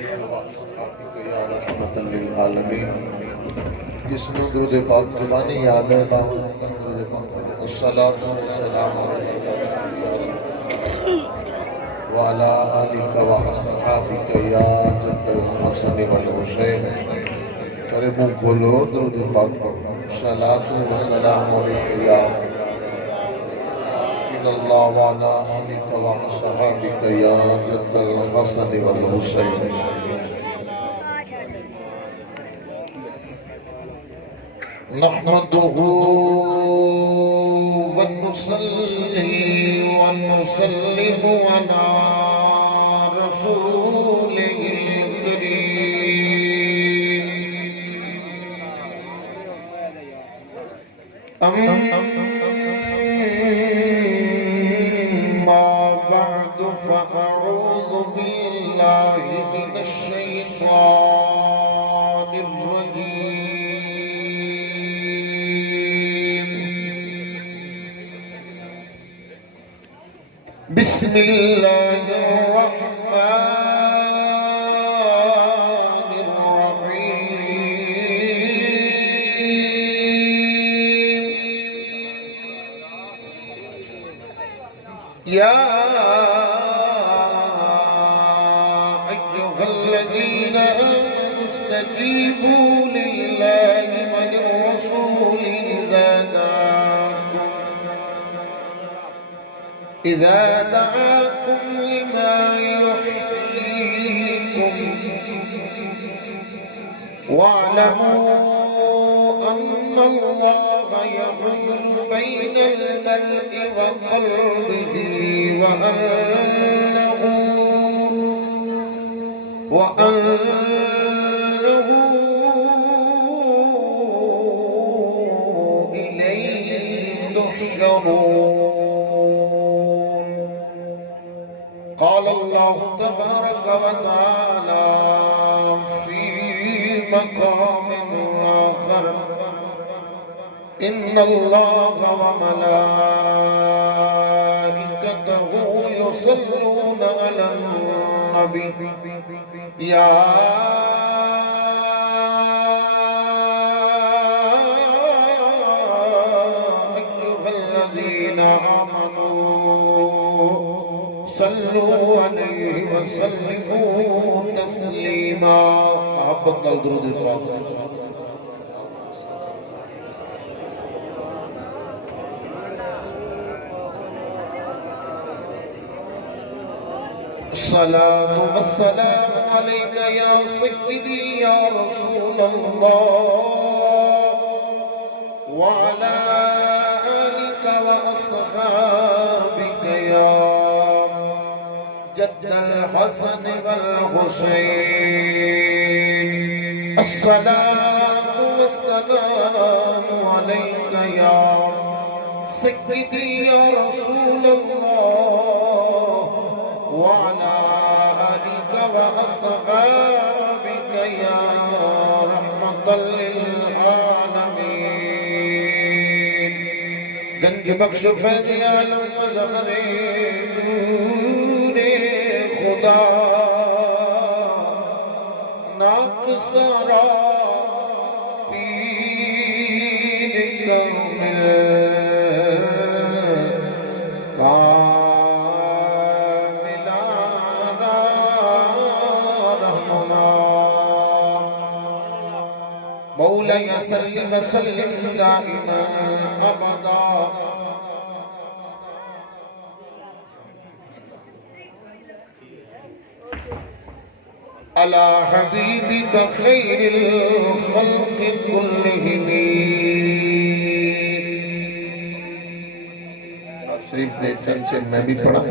یا رحمت للعالمین. جس میں درود پاک زبانی یاد ہے درود پاک الصلاۃ والسلام علیک وعلی آلک واصحابک یا جد الحسن والحسین. کرے منہ کھولو درود پاک پڑھو. الصلاۃ والسلام علیک یا اللہ وعلی آلک واصحابک یا جد الحسن والحسین. نحمده ونصلي ونسلم على رسوله الكريم. أما بعد فأعوذ بالله من الشيطان الرجيم. بسم الله الرحمن الرحيم. يا أيها الذين آمنوا استجيبوا لله وللرسول إذا دعاكم لما يحييكم واعلموا أن الله يحول بين المرء وقلبه وأنه إليه تحشرون. قال الله تبارك وتعالى في مقام آخر إن الله وملائكته يصلون على النبي يا أيها الذين آمنوا صلوا عليه وسلموا تسليما. محبت نال درود پاک. الصلاة والسلام عليك يا سيدي يا رسول الله وعلى آلك وأصحابك يا جد الحسن والحسين. الصلاة والسلام عليك يا سيدي يا رسول الله وعلى آلك وأصحابك يا رحمة للعالمين. گنج بخش فیض عالم مظہر نور خدا ناقصرا پیر کامل مولاي صل وسلم دائما ابدا على حبيبك خير الخلق كلهم. شریف دے ٹینشن میں بھی پڑھا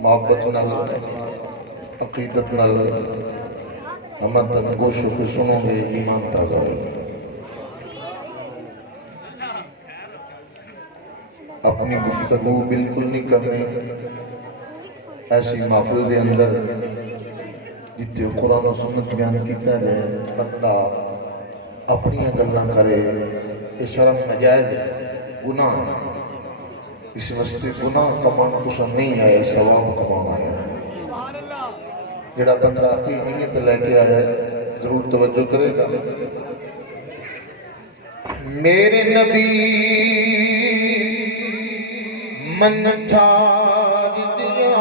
محبت نال عقیدت نال ہمت گوش کو سنو گے ایمان تازہ ہے. اپنی گفتگو بالکل نہیں کرنی ایسی محفل دے اندر جتے قرآن و سنت بیان کیتا ہے بندہ اپنی گلاں کرے یہ شرم ناجائز ہے گناہ. اس واسطے گناہ کمانا کچھ نہیں آیا، ثواب کمانا آیا۔ جڑا بندہ یہ نیت لے کے آیا ہے ضرور توجہ کرے گا۔ میرے نبی من ٹھار دیا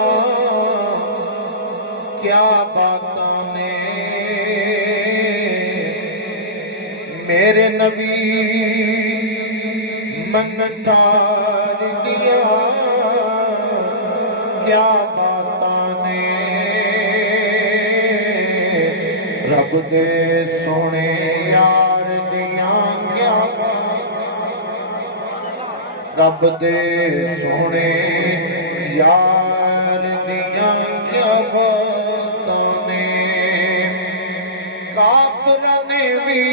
کیا باتاں نے، میرے نبی من ٹھار دیا کیا باتاں نے، رب دے سونے یار دیاں کیا رب دے سونے یار دیاں کیا باتاں نے، کافراں نے بھی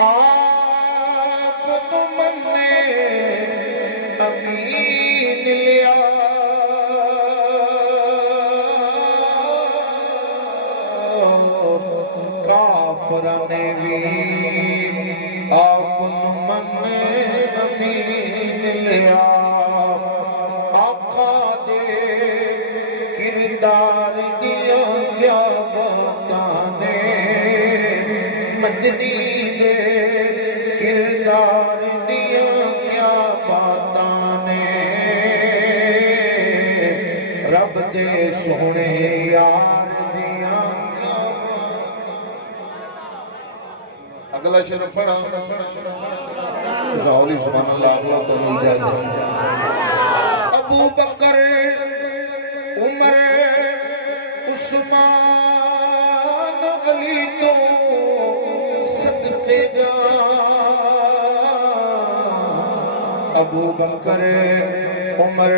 آپ تو منے امین لیا، کافراں نے بھی آپ تو منے امین لیا، آقا دے کردار دیا کیا باتاں نے، مدنی دے کردار دیا کیا باتاں نے، رب دے سونے یار دیا کیا باتاں۔ اگلا شعر پڑھا ظاہری سبحان اللہ اللہ تو نہیں جا سکتا۔ ابو بکر عمر عثمان علی تو صدقے جا، ابو بکر عمر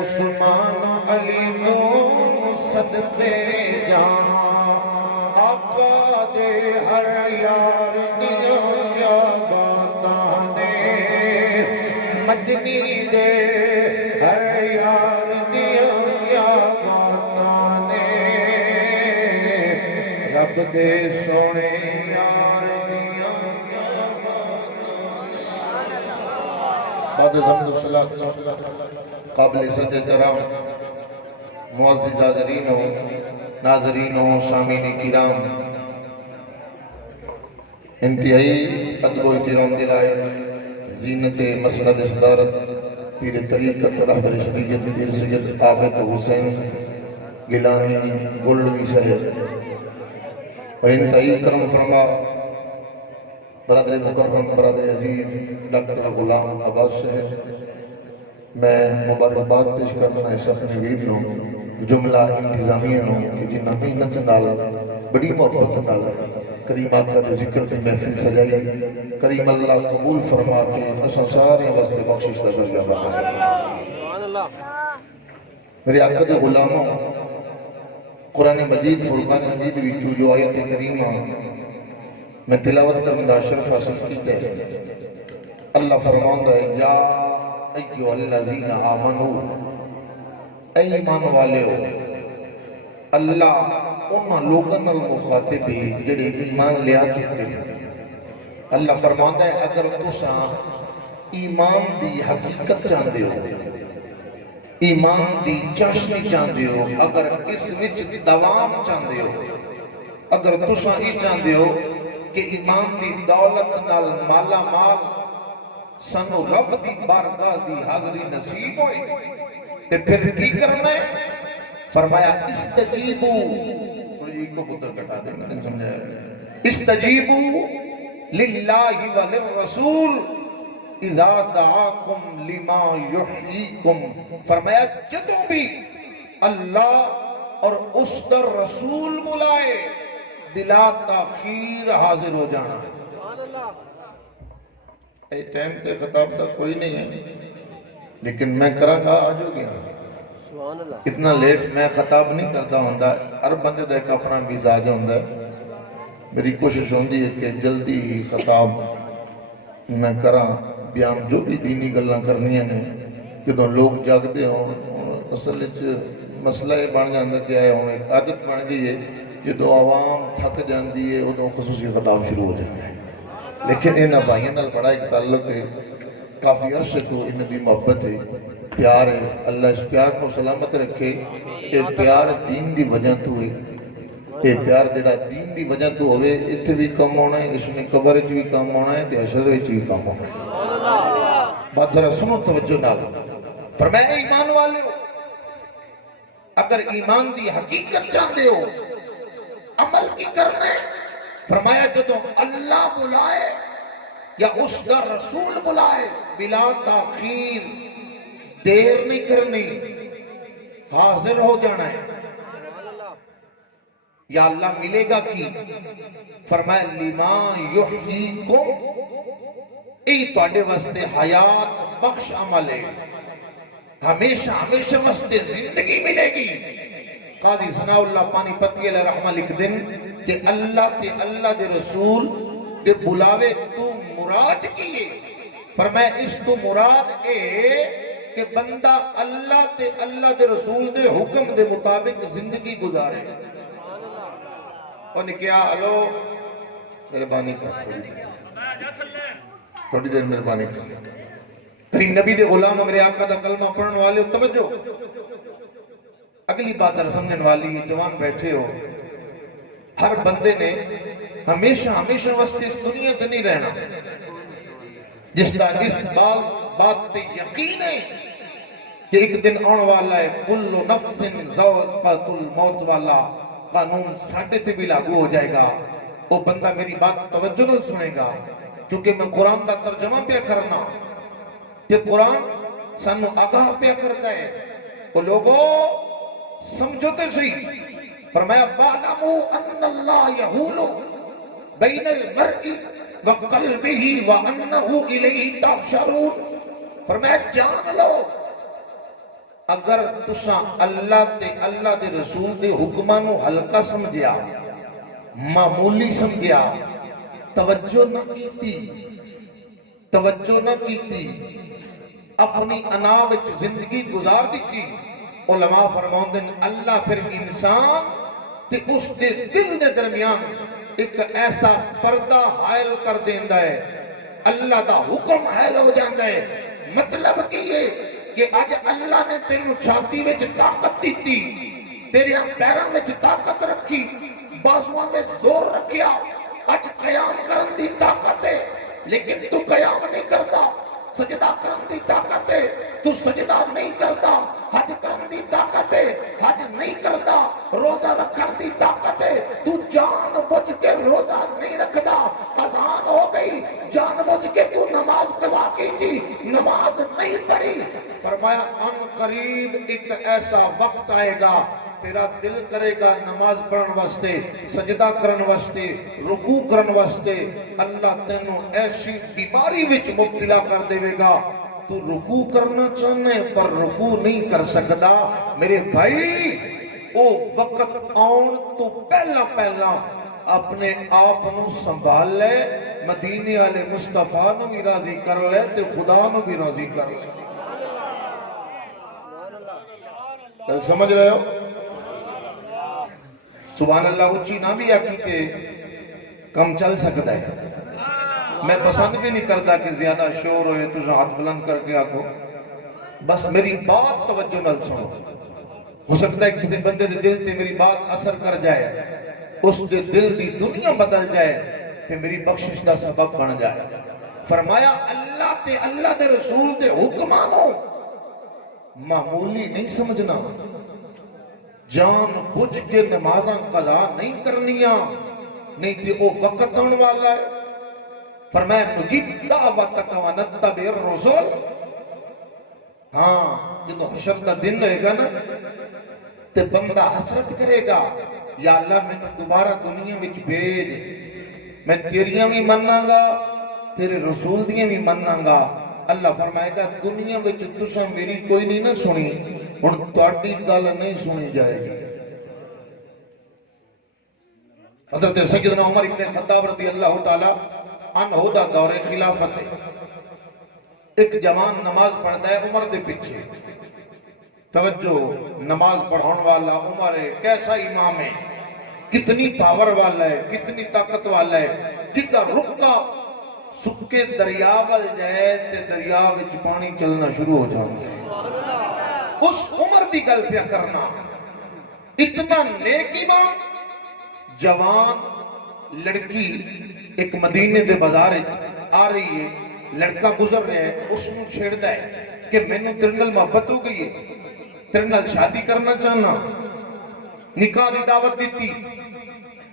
عثمان علی تو صدقے جا، آقا دے ہر یار دیا کیا باتاں نے، مدنی دے ہر یار دیا کیا باتاں نے، رب دے سونے یار دیا کیا باتاں نے۔ بعد حمد و صلاۃ قابل عزت احترام معزز حاضرین و ناظرین و سامعین کرام، انتہائی ادب و احترام دلائے زینت مسند صدارت پیر طریقت رہبر شریعت پیر سید عابد حسین گیلانی گولڈوی صاحب، اور انتہائی کرم فرما برادر مکرم برادر عزیز ڈاکٹر غلام عباس صاحب، میں مبارکباد پیش کرنا اس اپنے ویر نو جملہ انتظامیہ نو کہ جنہ محنت نال بڑی محبت نال کریم آقا دے ذکر کی محفل سجائی، کریم اللہ قبول فرما کے اساں سارے واسطے بخشش دا درجہ بنا۔ میرے آقا دے غلاموں، قرآن مجید فرقان حمید وچوں جو آیت کریمہ میں تلاوت کرنا شرف حاصل کیتا ہے، اللہ فرماندا ہے یا ایھا الذین آمنو، اے ایمان والے ہو، اللہ انہاں لوگاں نال مخاطب ہے جڑے ایمان لیا چکے ہیں۔ اللہ فرماندا ہے اگر تساں ایمان دی حقیقت چاہندے ہو، ایمان دی چاشنی چاہندے ہو، اگر اس وچ دوام چاہندے ہو، اگر تساں یہ چاہندے ہو کہ ایمان دی دولت نال مالا مال سانو رب دی بارگاہ دی حاضری نصیب ہوئے، تے پھر کی کرنا ہے؟ فرمایا استجیبو، ایک کو پتر کٹا دینا نہیں سمجھایا، استجیبو للہ وللرسول اذا دعاکم لما یحییکم، فرمایا جدوں بھی اللہ اور اس در رسول بلائے بلا تاخیر حاضر ہو جانا۔ اے ٹائم تے خطاب دا کوئی نہیں ہے، لیکن میں کروں گا آج ہو گیا، اتنا لیٹ میں خطاب نہیں کرتا ہوندا، ہر بندے دا ایک اپنا مزاج ہوندا ہے، میری کوشش ہوندی ہے کہ جلدی ہی خطاب میں کراں، بیان جو بھی دینی گلاں کرنیاں نے، جدوں لوگ جاگتے ہوں، اصل مسئلہ یہ بن جاندہ کہ آئے ہوں، ایک عادت بن گئی ہے، جدوں عوام تھک جاندی ہے ادوں خصوصی خطاب شروع ہو جاتا ہے، لیکن انہاں بھائیاں نال بڑا ایک تعلق ہے، کافی عرصے تو ان دی محبت ہے، پیار ہے، اللہ اس پیار کو سلامت رکھے۔ یہ پیار دین دی وجہ تو ہے، یہ پیار جڑا دین دی وجہ تو ہوئے، اتھے بھی کم ہونا ہے، اس میں قبر وچ بھی کم ہونا ہے، تے حشر وچ بھی کم ہونا ہے۔ بات ذرا سنو توجہ نال، فرمایا ایمان والے ہو، اگر ایمان دی حقیقت جاندے ہو، عمل کی کرنا ہے۔ فرمایا جدو اللہ بلائے یا اس کا رسول بلائے، بلا تاخیر، دیر نہیں کرنی، حاضر ہو جانا ہے۔ یا اللہ ملے گا کی؟ فرمایا لما یحییکم، ای تواڈے واسطے حیات بخش عمل ہے، ہمیشہ ہمیشہ واسطے زندگی ملے گی۔ قاضی ثناء اللہ پانی پتی علیہ رحمہ لکھ دن کہ اللہ تے اللہ دے رسول دے بلاوے تو مراد کیے۔ فرمایا اس تو مراد اے کہ بندہ اللہ تے اللہ دے رسول دے حکم دے مطابق زندگی گزارے۔ انہیں کیا ہلو مہربانی کر، تھوڑی دیر مہربانی کر، کریم نبی دے غلام میرے آقا دا کلمہ پڑھنے والے ہو، توجہ اگلی بات سمجھن والی، جوان بیٹھے ہو، ہر بندے نے ہمیشہ ہمیشہ واسطے اس دنیا سے نہیں رہنا۔ جس کا اس بات تے یقین ہے کہ ایک دن آن والا ہے، کل نفس ذائقۃ الموت والا قانون ساڈے تے بھی لاگو ہو جائے گا۔ وہ بندہ میری بات توجہ نال سنے گا، کیونکہ میں قرآن دا ترجمہ پہ کرنا، کہ قرآن سانو آگاہ پہ کرتا ہے۔ وہ لوگوں سمجھو تے صحیح، فرمایا فَاعْلَمُوا أَنَّ اللَّهَ يَحُولُ بَيْنَ الْمَرْءِ وَقَلْبِهِ وَأَنَّهُ إِلَيْهِ تَحْشَرُونَ۔ فرمایا جان لو، اگر تساں اللہ تے اللہ دے رسول دے حکمانو ہلکا سمجھیا، معمولی سمجھیا، توجہ نہ کیتی، اپنی انا وچ زندگی گزار دیتی، علماء فرماؤندن اللہ پھر انسان تے اس دے دل دے درمیان ایک ایسا پردہ حائل کر دیندا ہے، اللہ دا حکم حائل ہو جاندا ہے۔ مطلب کی ہے کہ آج اللہ نے تینوں چھاتی وچ طاقت دیتی، تیرے پیراں وچ طاقت رکھی، بازواں میں زور رکھیا، آج قیام کرن دی طاقت ہے، لیکن تو قیام نہیں کرتا۔ سجدہ کرن دی طاقت ہے، تو سجدہ نہیں کرتا۔ حج کرن دی طاقت ہے، حج نہیں کرتا۔ روزہ رکھن دی طاقت ہے، تو جان بوجھ کے روزہ نہیں رکھتا۔ اذان ہو گئی، جان بوجھ کے تو نماز قضا کی تھی، نماز نہیں پڑھی۔ فرمایا ان قریب ایک ایسا وقت آئے گا، تیرا دل کرے گا نماز پڑھن واسطے، سجدہ کرن واسطے، رکوع کرن واسطے، اللہ تینوں ایسی بیماری وچ مبتلا کر دے گا، تو رکوع کرنا چاہنے پر رکوع نہیں کر سکتا۔ میرے بھائی او وقت آن تو پہلا اپنے آپ نو سنبھال لے، مدینے والے مصطفیٰ نو بھی راضی کر لے تے خدا نو بھی راضی کر لے۔ سمجھ رہے ہو؟ سبحان اللہ اچھی نہ بھی آکیتے کم چل سکتا ہے۔ میں پسند بھی نہیں کرتا کہ زیادہ شور ہوئے تو ہاتھ بلند کر کے آکو، بس میری بات توجہ نال سنو۔ ہو سکتا ہے کسی بندے دے دل تے میری بات اثر کر جائے، اس دے دل دی دنیا بدل جائے تے میری بخشش دا سبب بن جائے۔ فرمایا اللہ تے اللہ دے رسول دے حکمانو معمولی نہیں سمجھنا، جان بوجھ کے نمازاں قضا نہیں کرنیاں، نہیں کہ وہ وقت آن والا ہے۔ فرمایا نجیب دعوتک ونتبع الرسول، ہاں جب حشر کا دن رہے گا نا تے بندہ حسرت کرے گا، یا اللہ میں نے دوبارہ دنیا میں بھیج، میں تیریاں بھی مننا گا تیرے رسول دیاں بھی مننا گا۔ اللہ فرمائے گا دنیا میں تساں میری کوئی نہیں نہ سنی، ہن تہاڈی گل نہیں سنی جائے گی۔ حضرت سیدنا عمر ابن خطاب رضی اللہ تعالی عنہ دا دور خلافت ہے، ایک جوان نماز پڑھتا ہے عمر دے پیچھے۔ توجہ، نماز پڑھاؤن والا عمر ہے، کیسا امام ہے، کتنی پاور والا ہے، کتنی طاقت والا ہے، کتنا رکا سکے دریا ول جائے تے دریا وچ پانی چلنا شروع ہو جاتا ہے۔ اس عمر دی گل پہ کرنا، اتنا نیک ایمان، جوان لڑکی ایک مدینے دے بازار آ رہی ہے، لڑکا گزر رہا ہے، اس نو چھیڑتا ہے کہ میں نے تیرے نال محبت ہو گئی ہے، تیرے نال شادی کرنا چاہنا، نکاح دی دعوت دیتی،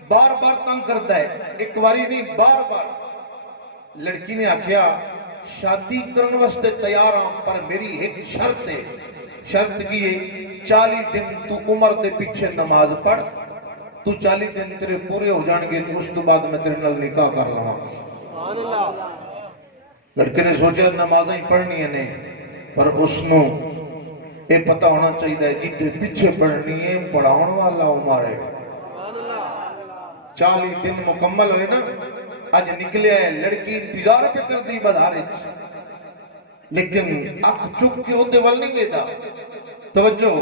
بار بار تنگ کرتا ہے، ایک باری نہیں بار بار۔ لڑکی نے آکھیا شادی کرن واسطے تیار ہاں پر میری ایک شرط ہے۔ شرط کی ہے 40 دن تو عمر دے پیچھے نماز پڑھ، تو 40 دن تیرے پورے ہو جان گے تو اس کے بعد میں تیرے نال نکاح کر لواں۔ لڑکے نے سوچا نمازیں پڑھنی ہے نہیں، پر اس نو یہ پتہ ہونا چاہیے جدے پیچھے پڑھنی ہے پڑھاؤن والا عمر ہے۔ 40 دن مکمل ہوئے نا، آج نکلے ہیں، لڑکی انتظار پہ کر دی بازار وچ، لیکن اکھ چک کے اودے ول نہیں دیتا۔ توجہ،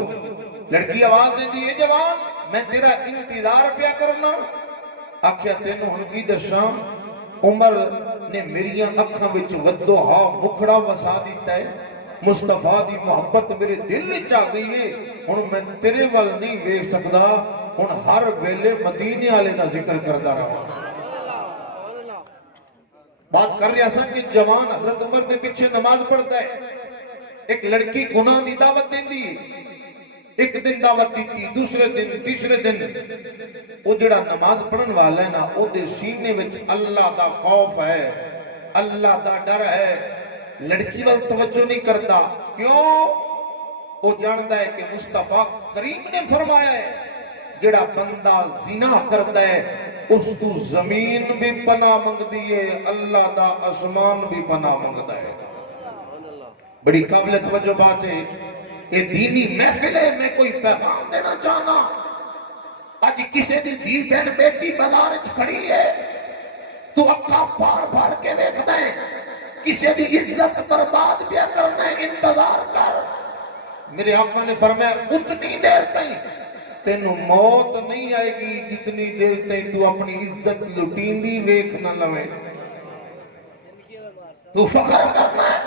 لڑکی آواز دے دی، اے جوان میں تیرا انتظار پہ کرنا۔ آکھیا تینوں ہن کی دساں، عمر نے میریاں اکھاں وچ ودو ہا بکھڑا وسا دیتا ہے، مصطفیٰ دی محبت میرے دل وچ آ گئی ہے، ہن میں تیرے ول نہیں ویکھ سکدا، ہن ہر ویلے مدینے والے دا ذکر کردا رہا۔ بات کر رہا سا کہ جوان حضرت عمر دے پیچھے نماز پڑھتا ہے، ایک لڑکی گناہ دی دعوت دیندی ہے، ایک دن دعوت دیتی، دوسرے دن، تیسرے دن، وہ جڑا نماز پڑھن والا ہے نا، او دے سینے وچ اللہ دا خوف ہے، اللہ دا ڈر ہے، لڑکی وال توجہ نہیں کرتا۔ کیوں؟ وہ جانتا ہے کہ مصطفیٰ کریم نے فرمایا ہے جڑا بندہ زنا کرتا ہے اس تو زمین بھی پناہ منگ دیئے، اللہ دا اسمان بھی پناہ منگتا ہے۔ بڑی قابل توجہ بات ہے، یہ دینی محفل ہے، میں کوئی پیغام دینا چاہنا۔ آج کسی دی دی بہن بیٹی بازار وچ کھڑی ہے تو اکھاں پھاڑ پھاڑ کے ویکھدا ہے، کسی دی عزت برباد پیا کرنا ہے، انتظار کر۔ میرے آقا نے فرمایا اتنی دیر تائیں تینوں موت نہیں آئے گی جتنی دیر تائیں تو اپنی عزت لٹین دی ویکھ نہ لویں۔ تو فخر کرنا ہے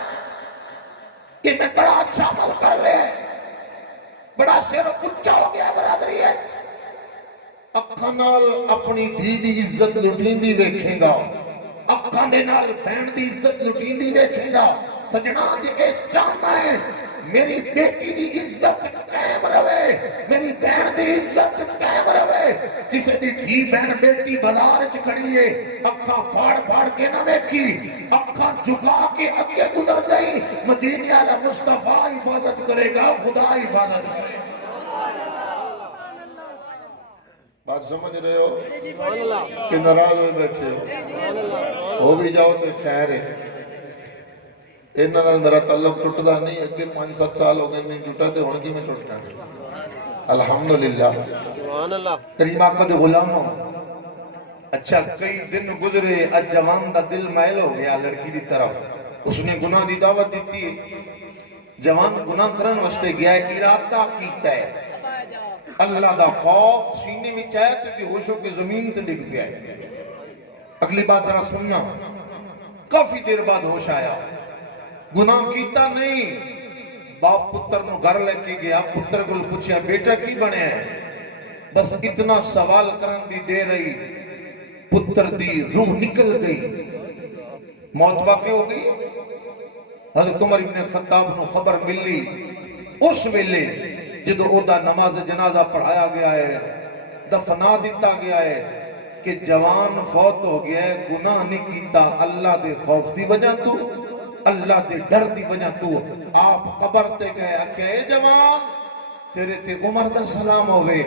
کہ میں بڑا اچھا عمل کر لے، بڑا سر اونچا ہو گیا برادری ہے، اکھاں نال اپنی دھی دی عزت لٹین دی ویکھیں گا، اکھاں دے نال بہن دی عزت لٹین دی ویکھیں گا۔ سجنا جی اے چاہتا ہے میری بیٹی دی عزت قائم رہے، میری بہن دی عزت قائم رہے، کسی دی دھی بہن بیٹی بازار وچ کھڑی ہے، اکھاں پھاڑ پھاڑ کے نہ ویکھی، اکھاں جھکا کے اگے گزر گئی، مدینے والا مصطفیٰ حفاظت کرے گا، خدا حفاظت کرے گا۔ بات سمجھ رہے ہو کہ ناراض ہوئے بیٹھے ہو بھی جاؤ تو خیر ہے۔ انہاں میرا تعلق ٹوٹدا نہیں، اگے 5-7 سال ہو گئے نہیں ٹوٹا تے ہن کیویں ٹوٹنا؟ الحمدللہ کریم آقا دے غلام ہو۔ اچھا کئی دن گزرے، اج جوان دا دل مائل ہو گیا لڑکی دی طرف، اس نے گناہ دی دعوت دیتی ہے، جوان گناہ کرن واسطے گیا ہے، ارادہ کیتا ہے، اللہ دا خوف سینے میں آیا تو بے ہوش ہو کے زمین تے ڈگ پیا ہے۔ اگلی بات ذرا سننا، کافی دیر بعد ہوش آیا، گناہ کیتا نہیں، باپ پتر نو گھر لے کے گیا، پتر کو پوچھیا بیٹا کی بنے ہیں؟ بس اتنا سوال کرن دی دے رہی، پتر دی روح نکل گئی، موت واقع ہو گئی۔ حضرت عمر ابن خطاب نو خبر ملی، اس ویلے جدو او دا نماز جنازہ پڑھایا گیا ہے، دفنا دیتا گیا ہے کہ جوان فوت ہو گیا ہے، گناہ نہیں کیتا، اللہ دے خوف دی وجہ تو، اللہ دے ڈر دی وجہ تو آپ قبر تے گئے کہ اے جوان تیرے تے عمر دا سلام ہوئے،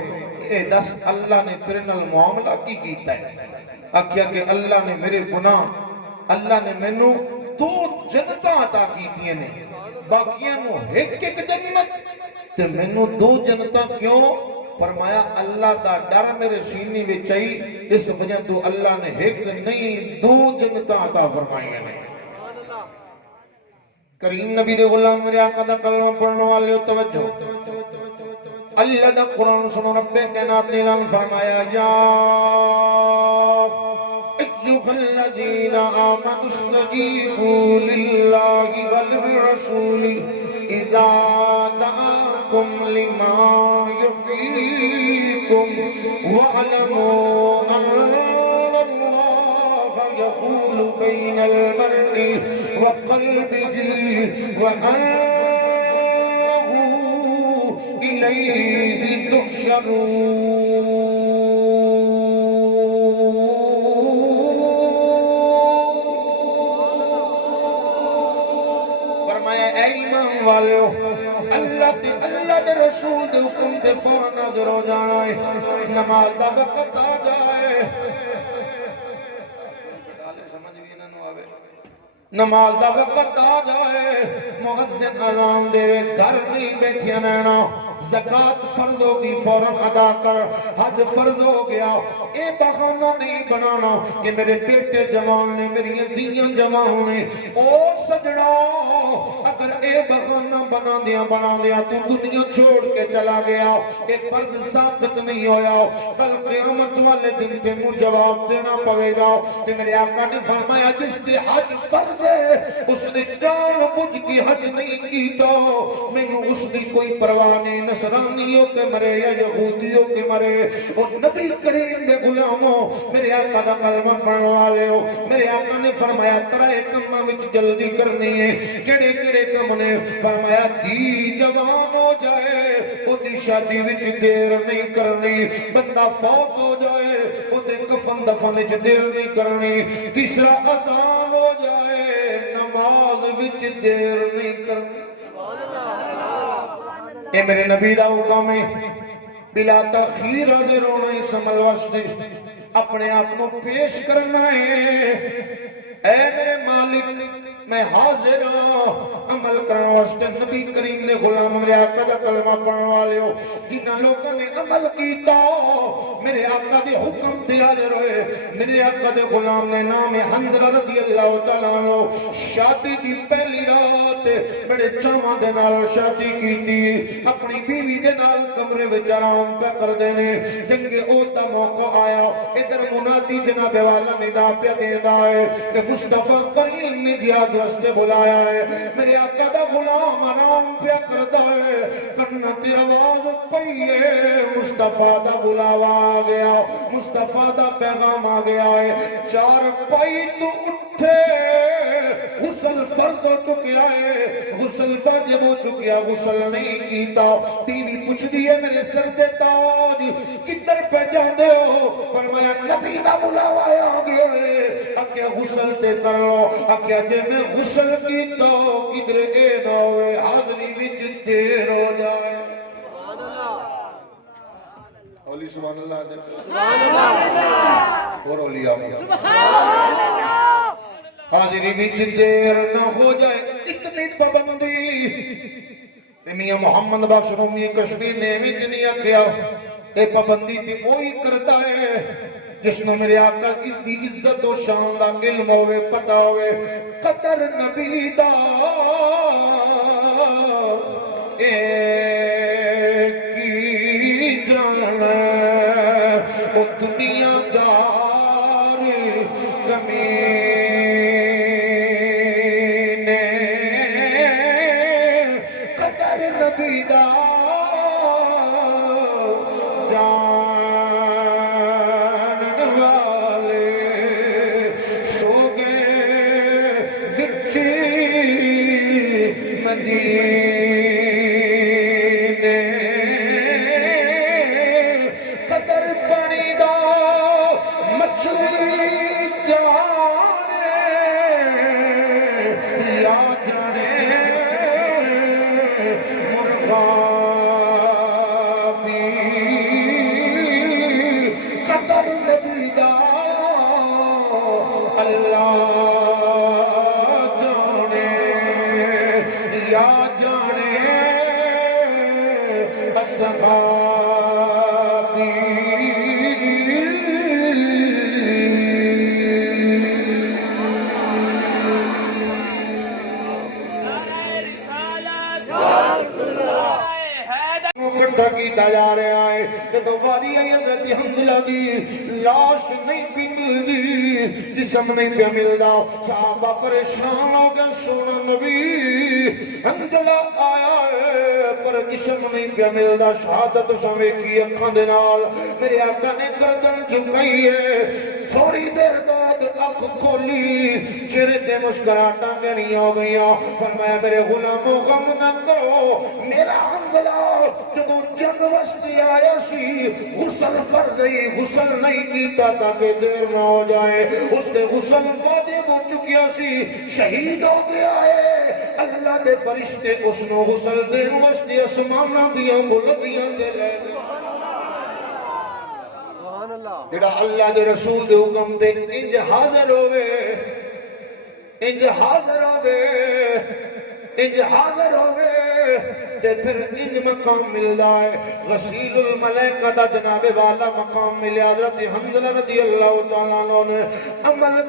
اے دس اللہ نے تیرے نال معاملہ کی کیتا ہے؟ کیا کہ اللہ نے میرے گناہ، اللہ نے مینوں تو جنتاں عطا کیتیاں نے، باقیاں نو ایک ایک جنت تے مینوں 2 جنتاں کیوں؟ فرمایا اللہ دا ڈر میرے سینے وچ آئی، اس وجہ تو اللہ نے ایک نہیں 2 جنتاں عطا فرمائیاں نے۔ کریم نبی دے غلام میرے آقا دا کلمہ پڑھنے والے توجہ، اللہ دا قرآن سنو، رب کائنات نے اعلان فرمایا یا أيها الذين آمنوا استجيبوا لله وللرسول إذا دعاكم لما يحييكم واعلموا أن الله يحول بين المرء وقلبه وأنه إليه تحشرون. ایمان والو اللہ دے رسول دے حکم دے فوراً حاضر ہو جانا ہے. نماز دا وقت آ جائے, نماز دا وقت آ جائے, مؤذن اذان دے گھر نہیں بیٹھیا رہنا. زکاة فرض ہوگی فوراً ادا کر, حج فرض ہو گیا. اے بہانہ نہیں بنانا کہ میرے بیٹے جوان نے, میری دھیاں جوان نے. او سجڑا اگر اے بہانہ بنا دیا تو دنیا چھوڑ کے چلا گیا, اے فرض ثابت نہیں ہویا. کل قیامت والے دن پہ مجھ جواب دینا پڑے گا کہ میرے آقا نے فرمایا جس نے حج فرض ہے اس نے جان بوجھ کی حج نہیں کی تو مینوں اس کی کوئی پرواہ نہیں. نصرانیوں کے مرے یا یہودیوں کے مرے, اور نبی کریم دے غلاموں میرے آقا دا کلمہ پڑھنے والے ہو. میرے آقا نے فرمایا ترائے کماں وچ جلدی کرنی ہے. کیڑے کیڑے کم نے فرمایا دی جوان ہو جائے او دی شادی وچ دیر نہیں کرنی, بندہ فوت ہو جائے او دے کفن دفن وچ دیر نہیں کرنی, تیسرا اذان ہو جائے نماز وچ دیر نہیں کرنی. اے میرے نبی دا حکم ہے بلا تاخیر حاضر ہونا ہے, سمجھ واسطے اپنے آپ کو پیش کرنا ہے. اے میرے مالک میں حاضر ہوں عمل کرنے واسطے. نبی کریم نے غلام میرے آقا دا کلمہ پڑھنے والے ہو جنہاں لوگوں نے عمل کیتا میرے آقا دے حکم تے حاضر ہوئے. میرے آقا دے غلام نے نام حنظلہ رضی اللہ تعالیٰ عنہ شادی دی پہلی رات بڑے چاواں دے نال شادی کیتی. اپنی بیوی دے نال کمرے وچ آرام پہ کر دینے. جنگ احد دا موقع آیا, ادھر منادی جناب والا ندا پہ دیندا ہے کہ مصطفیٰ کریم نے جہاد واسطے بلایا ہے. میرے آقا دا غلام آرام پہ کردا ہے, کرنا تے آواز پئی ہے مصطفیٰ دا بلاوا آ گیا, مصطفیٰ دا پیغام آ گیا ہے. چار پائی تو اٹھے, غسل فرض ہو چکیا ہے, غسل واجب ہو چکیا, غسل نہیں کیتا. بیوی پوچھ دی ہے میرے سر سے تاج کدھر پہ جاندے ہو؟ فرمایا نبی دا بلاوا آ گیا ہے, اکیا غسل سے کر لو. اکیا جے میں غسل کیتا کدھر اے نہ ہوئے حاضری وچ دیر ہو جائے. اولی سبحان اللہ, سبحان اللہ, اور اولیاء حاضری وچ دیر نہ ہو جائے. اتنی پابندی میاں محمد بخش رومی کشمیر نے بھی نہیں آکھیا. اے پابندی تے وہی کرتا ہے جس نے میرے آقا کی عزت و شان دا علم ہوئے, پتہ ہوئے. قدر نبی دا اے کی جان او دنیا دار کمینے. قدر نبی دا قدر پانی دا مچھلی جانے یا جانے مرغابی. قدر نبی دا اللہ جانے یا جانے اصحابی. کیتا جا رہا ہے جدو واری حضرت حنظلہ دی لاش نہیں پی ملدی جسم نہیں پہ ملدا صحابہ پریشان ہو گئے سونا نبی حنظلہ آیا ہے پر جسم نہیں پہ ملدا شہادت سمے کی اکھاں دے نال میرے آقا نے گردن جھکائی ہے تھوڑی دیر بعد اکھ کھولی چہرے تے مسکراہٹاں گھنی ہو گئیاں فرمایا میرے غلامو غم نہ کرو میرا حنظلہ جدو جنگ وسطی آیا سی غسل فرض ہی غسل نہیں کیتا تاکہ دیر نہ ہو جائے اس نے غسل واجب ہو چکیا سی شہید ہو گیا ہے اللہ دے فرشتے اس نو غسل دین وسطی اسمانہ دیاں بلندیاں دے لے گئے جڑا اللہ دے رسول دے حکم دے انج حاضر ہوئے انج حاضر ہوئے تے پھر انج مقام ملدا ہے غسیل الملائکہ دا جناب والا مقام ملے حضرت حنظلہ رضی اللہ تعالیٰ عنہ نے عمل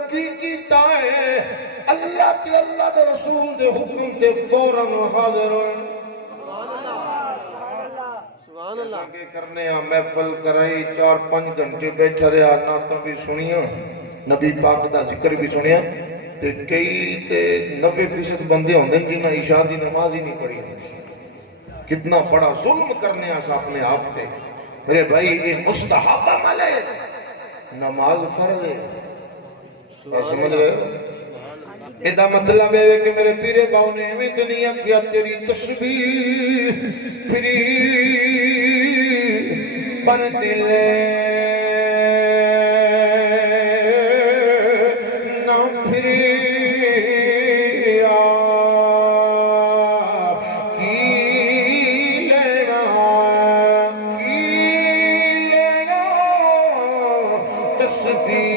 کیتا ہے اللہ دے رسول دے حکم دے فوراً حاضر ہوئے کہ کرنے ہاں محفل کرائی 4-5 گھنٹے بیٹھا رہا نعتاں بھی سنیاں نبی پاک دا ذکر بھی سنیا تے کئی تے 90% بندے ہوندے جنہاں عشاء دی نماز ہی نہیں پڑھی کتنا بڑا ظلم کرنے آسا اپنے آپ پہ میرے بھائی یہ مستحب عمل ہے نماز فرض ہے سمجھ رہے ہو ایدہ مطلب ہے کہ میرے پیرے باؤ نے ہمیں دنیا کیا تیری تسبیح پھری پر دلے نہ پھری کی لینا تسبیح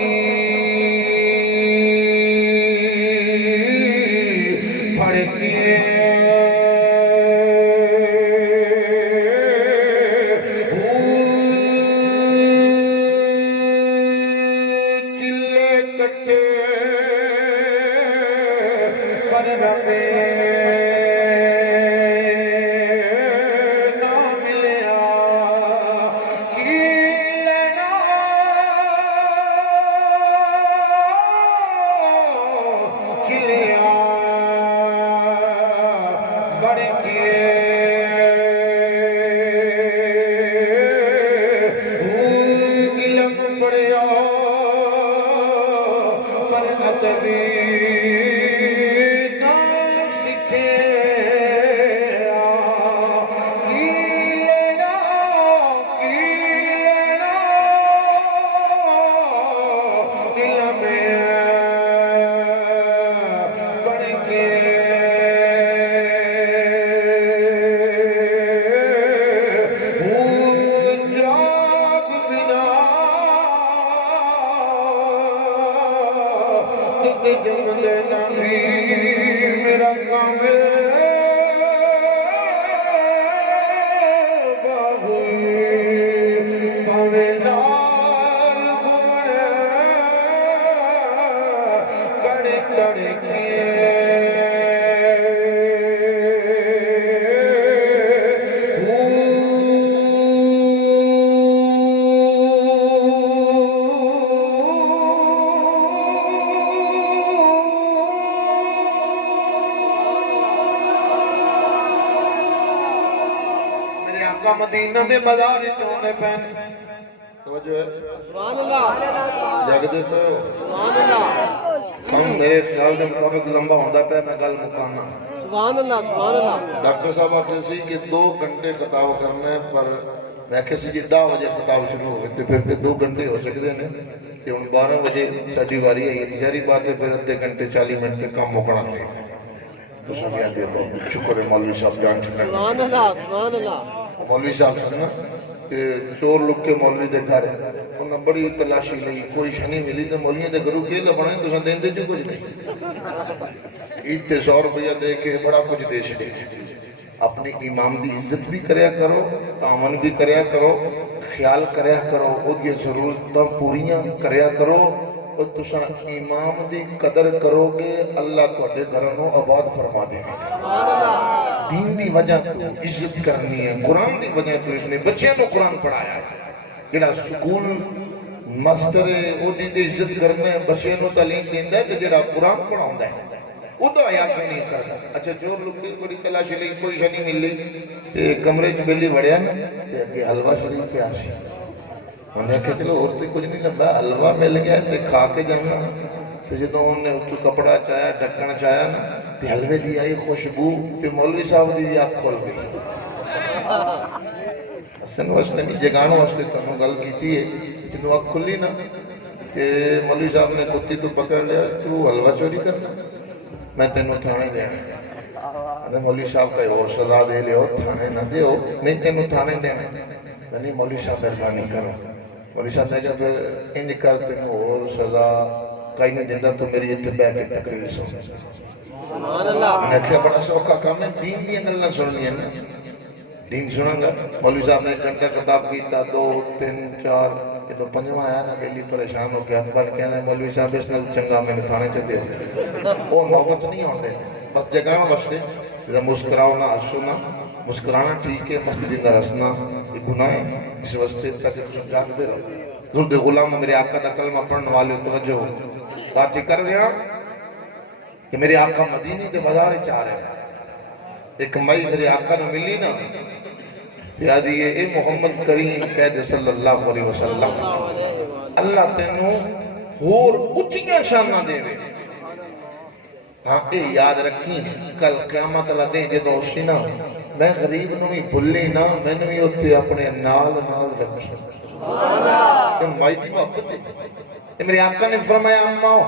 مدینہ دے بازار چونے پہن توجہ ہے سبحان اللہ جگ دیتے ہو سبحان اللہ کم میرے خیال دے مطابق لمبا ہوندہ پہ میں گل مکانا سبحان اللہ ڈاکٹر صاحب آتے سی کہ 2 گھنٹے خطاب کرنے پر میں کسی جی 10 بجے خطاب شروع ہو گئے پھر 2 گھنٹے ہو سکتے ہیں کہ ان 12 بجے ساڑھی واری ہے یہ تجاری بات ہے پھر 1 گھنٹے 40 منٹ کے کام موقعنا چاہیے تو سمجھا دیتا ہوں شکر ہے مولوی صاحب جان چکے سبحان اللہ مولوی صاحب سے نا کہ چور لوگ کے مولوی دے گھر انہوں بڑی تلاشی لئی کوئی شنی ملی تو مولوی دے گھروں کے لبنے تو سن دیں دے جو کچھ نہیں ایتے 100 روپیہ دے کے بڑا کچھ دے شکے اپنی امام دی عزت بھی کریا کرو تعاون بھی کریا کرو خیال کریا کرو اور یہ ضرورتاں پوریاں کریا کرو اور تسا امام دی قدر کرو گے اللہ تھوڑے گھروں آباد فرما دے گا دین دی وجہ تو عزت کرنی ہے، قرآن دی وجہ تو اس نے بچے کو قرآن پڑھایا ہے۔ جڑا سکول ماسٹر ہے وہ دی عزت کرنا ہے، بچے کو تعلیم دیندا ہے تے جڑا قرآن پڑھاوندا ہے وہ تو آیا کیوں نہیں کرتا۔ اچھا چور لوگ کے کوئی تلاش لئی کوئی شے نہیں ملی تے کمرے چ بیلی وڑیا نا تے اگے حلوہ شریف پہ آسی، انہیں کہا چلو اور تے کچھ نہیں لبا، حلوہ مل گیا تے کھا کے جانا۔ تے جدوں انہیں اتو کپڑا چایا ڈھکن چایا نا تے حلوے دی آئی خوشبو تے مولوی صاحب دی بھی آنکھ کھول گئی۔ حسن واسطے نہیں جگانوں واسطے تمہیں گل کیتی ہے، جدوں آنکھ کھلی نا کہ مولوی صاحب نے کتی تو پکڑ لیا، تو حلوہ چوری کرنا، میں تینوں تھانے دینا۔ مولوی صاحب کا اور سزا دے لے اور تھانے نہ دے ہو، نہیں تینوں تھانے دینا۔ نہیں مولوی صاحب مہربانی کرو، مولوی صاحب نے کہا پھر انج کر تینوں اور سزا کئی نہیں دینا تو میری اتنے بہ کے تقریر سن۔ میں نے کہا بڑا سوکھا کام ہے، دین دی گلاں سننی ہے نا، دین سنوں گا۔ مولوی صاحب نے گھنٹہ خطاب کیتا، 2 3 4 جدوں پنجواں آیا نا بیلی پریشان ہو کے ہاتھ بن کہنا مولوی صاحب اس نال چنگا میں نے تھانے چ دے وہ نوبت نہیں آندے، بس جگہ واسطے جدا مسکراؤ نہ ہسو نہ، مسکرانا ٹھیک ہے، مسجد اندر ہسنا یہ گناہ ہے، اس واسطے تاکہ تم جاگتے رہو۔ درد غلام میرے آقا دا کلمہ پڑھنے والے توجہ ہو، بات یہ کر رہے ہیں کہ میرے آقا مدینی دے بازار چاہ رہے ہیں۔ ایک مئی میرے آقا نے ملی نا یاد یہ اے محمد کریم قید صلی اللہ علیہ وسلم، اللہ تینوں اور اچھیاں شانہ دے وے۔ ہاں اے یاد رکھی کل قیامت اللہ دیں جدو سینا میں غریب نوی بھلی نا میں نوی ہوتے اپنے نال رکھی۔ کہ مائی دی محبت ہے۔ میرے آقا نے فرمایا اماؤ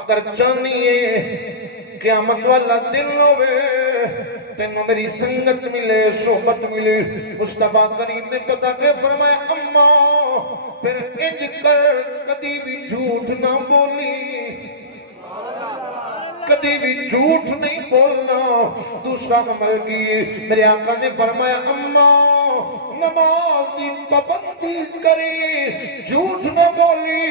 اگر چاہنی ہے قیامت والا دن ہوئے تینوں میری سنگت ملے صحبت ملے، مصطفیٰ کریم نے پتا کہ فرمایا اماؤ پھر انج کر کدی بھی جھوٹ نہ بولی، کدی بھی جھوٹ نہیں بولنا۔ دوسرا عمل کی میرے آقا نے فرمایا اماں نماز دی پابندی کری، جھوٹ نہ بولی،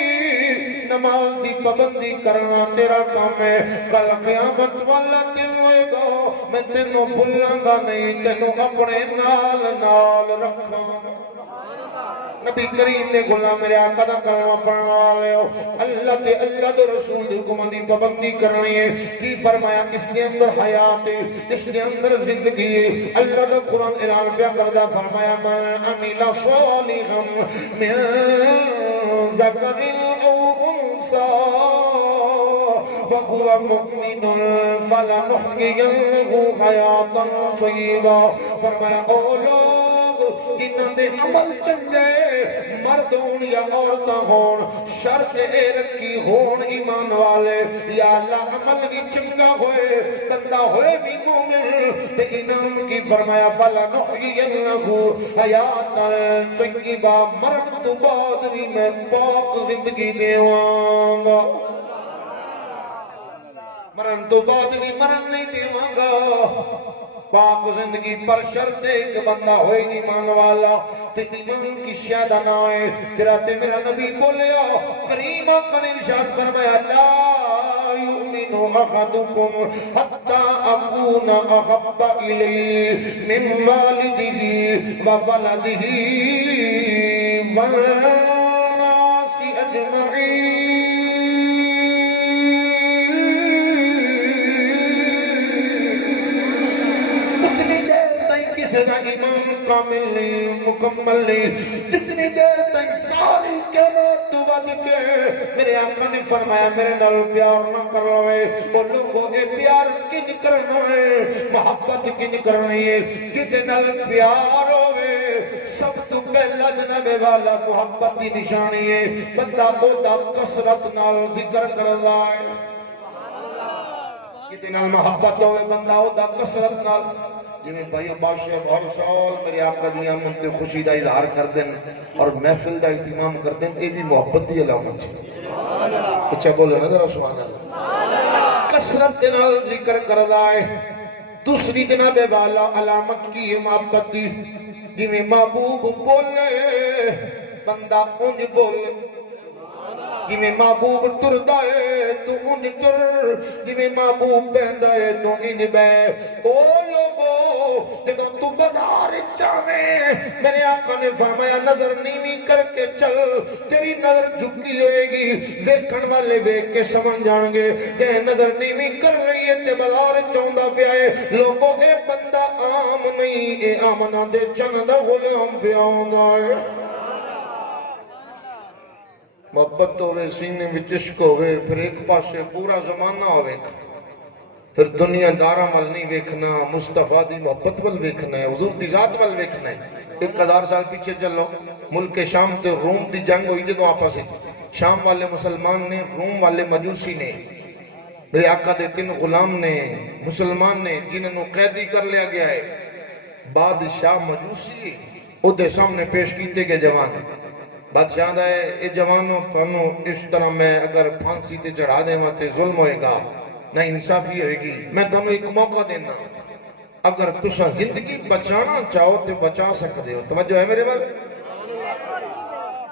نماز دی پابندی کرنا تیرا کام ہے۔ کل قیامت والا دن ہوئے گا میں تینوں بھولاں گا نہیں، تینوں اپنے نال رکھاں۔ نبی کریم نے غلام میرے آقا دا کلمہ پڑھنے والے ہو، اللہ دے رسول دی حکم دی پابندی کرنی ہے۔ کی فرمایا اس کے اندر حیات ہے، اس کے اندر زندگی ہے۔ اللہ دا قرآن اعلان پیا کردہ فرمایا من عمل صالحا من ذکر او انثی وهو مؤمن فلنحيينه حیاتا طیبا۔ فرمایا او لوگ جنہاں دے عمل چنگے مرد ہون یا عورتاں ہون، شرط اے رکھی ہون ایمان والے، یا اللہ عمل بھی چنگا ہوئے بندہ ہوئے بھی مومن تے انعام کی فرمایا فَلَنُحْيِيَنَّهُ حَيَاتًا طَيِّبًا، مرن تو بعد بھی میں پاک زندگی دیواں گا، مرن تو بعد بھی مرن نہیں دیواں گا، پاک زندگی پر شرط ایک بندہ ہوئے ایمان والا تے ایمان کی شہادہ نہ ہے۔ تیرا تے میرا نبی بولیا کریم آقا نے ارشاد فرمایا لا یؤمن احدکم حتی اکون احب الیہ من والدہ وولدہ والناس اجمعین۔ ایمان کامل نہیں مکمل نہیں جتنی دیر تک ساری کائنات تو ود کے میرے آقا نے فرمایا میرے نال پیار نہ کرنوے، وہ لوگوں نے پیار کنج کرنا ہے، محبت کنج کرنی ہے، جتے نال پیار ہوئے سب تو پہلا جناب والا محبت کی نشانی ہے، بندہ بہتا کسرت نال ذکر کر رہا ہے، جتے نال محبت ہوئے بندہ ہوتا کسرت نال جنہیں بھائی بادشاہ ہر سال میرے آقا دیاں منتے خوشی دا اظہار کر دیں اور محفل دا اہتمام کر دیں، یہ بھی محبت دی علامت ہے۔ اچھا بولو نا ذرا سبحان اللہ۔ کثرت نال ذکر کر لائے۔ دوسری جناب والا علامت کی ہے محبت دی، جنہیں محبوب بولے بندہ انج بولے، جنہیں محبوب ٹردہ ہے تو انج ٹر، جنہیں محبوب بہندہ ہے تو انج بہ۔ او لوگوں بازار جاویں میرے آقا نے فرمایا نظر نیوی کر کے چل تیری نظر جھکی ہوئے گی دیکھن والے دیکھ کے سمجھ جان گے کہ نظر نیوی کر رہی ہے تے بازار چوندا پیا ہے لوگوں اے بندہ عام نہیں اے آمنہ دے چند غلام پہ آندا ہے محبت ہوئے سینے میں عشق ہوئے پھر ایک پاسے پورا زمانہ ہوئے پھر دنیا دارہ مل نہیں ویکھنا مصطفیٰ دی محبت وال ویکھنا ہے حضور دی ذات وال ویکھنا ہے 1000 سال پیچھے چلو ملک شام تے روم دی جنگ ہوئی جدو آپس ہے شام والے مسلمان نے روم والے مجوسی نے میرے آقا دے 3 غلام نے مسلمان نے جنہوں قیدی کر لیا گیا ہے بادشاہ مجوسی او دے سامنے پیش کیتے گئے جوان بادشاہ دا ہے اے جوانوں پانوں اس طرح میں اگر پھانسی تے چڑھا دے ماتے ظلم ہوئے گا نہ انصافی ہوئے گی میں تمہیں ایک موقع دینا اگر تسا زندگی بچانا چاہو تو بچا سکتے ہو توجہ ہے میرے بھائی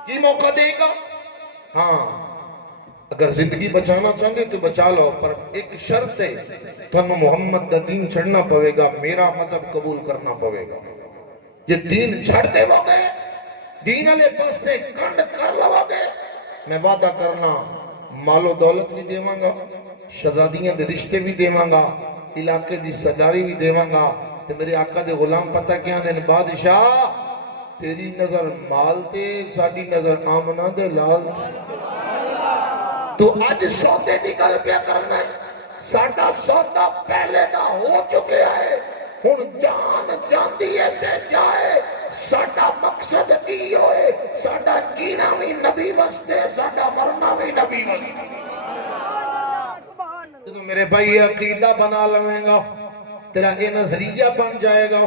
کی موقع دے گا ہاں اگر زندگی بچانا چاہتے تو بچا لو پر ایک شرط ہے تمہیں محمد دا دین چھڑنا پوے گا میرا مذہب قبول کرنا پوے گا یہ دین چھڑ دے وہ گئے دین علیہ پاس سے کنڈ کر لو گے میں وعدہ کرنا مال و دولت بھی دیواں گا شہزادیاں دے رشتے بھی دیواں گا علاقے دی صداری بھی دیواں گا تے میرے آقا دے غلام پتہ کیا دین بادشاہ تیری نظر مال تے ساڑی نظر آمنہ دے لال تے تو آج سودے دی گل پہ کرنا ہے ساڑا سودا پہلے نہ ہو چکے ہے ہن جان جاندی ہے تے جائے ساڑا مقصد کی ہوئے ساڑا جینا بھی نبی وستے ساڑا مرنا بھی نبی وستے تو میرے بھائی عقیدہ بنا لویں گا تیرا یہ نظریہ بن جائے گا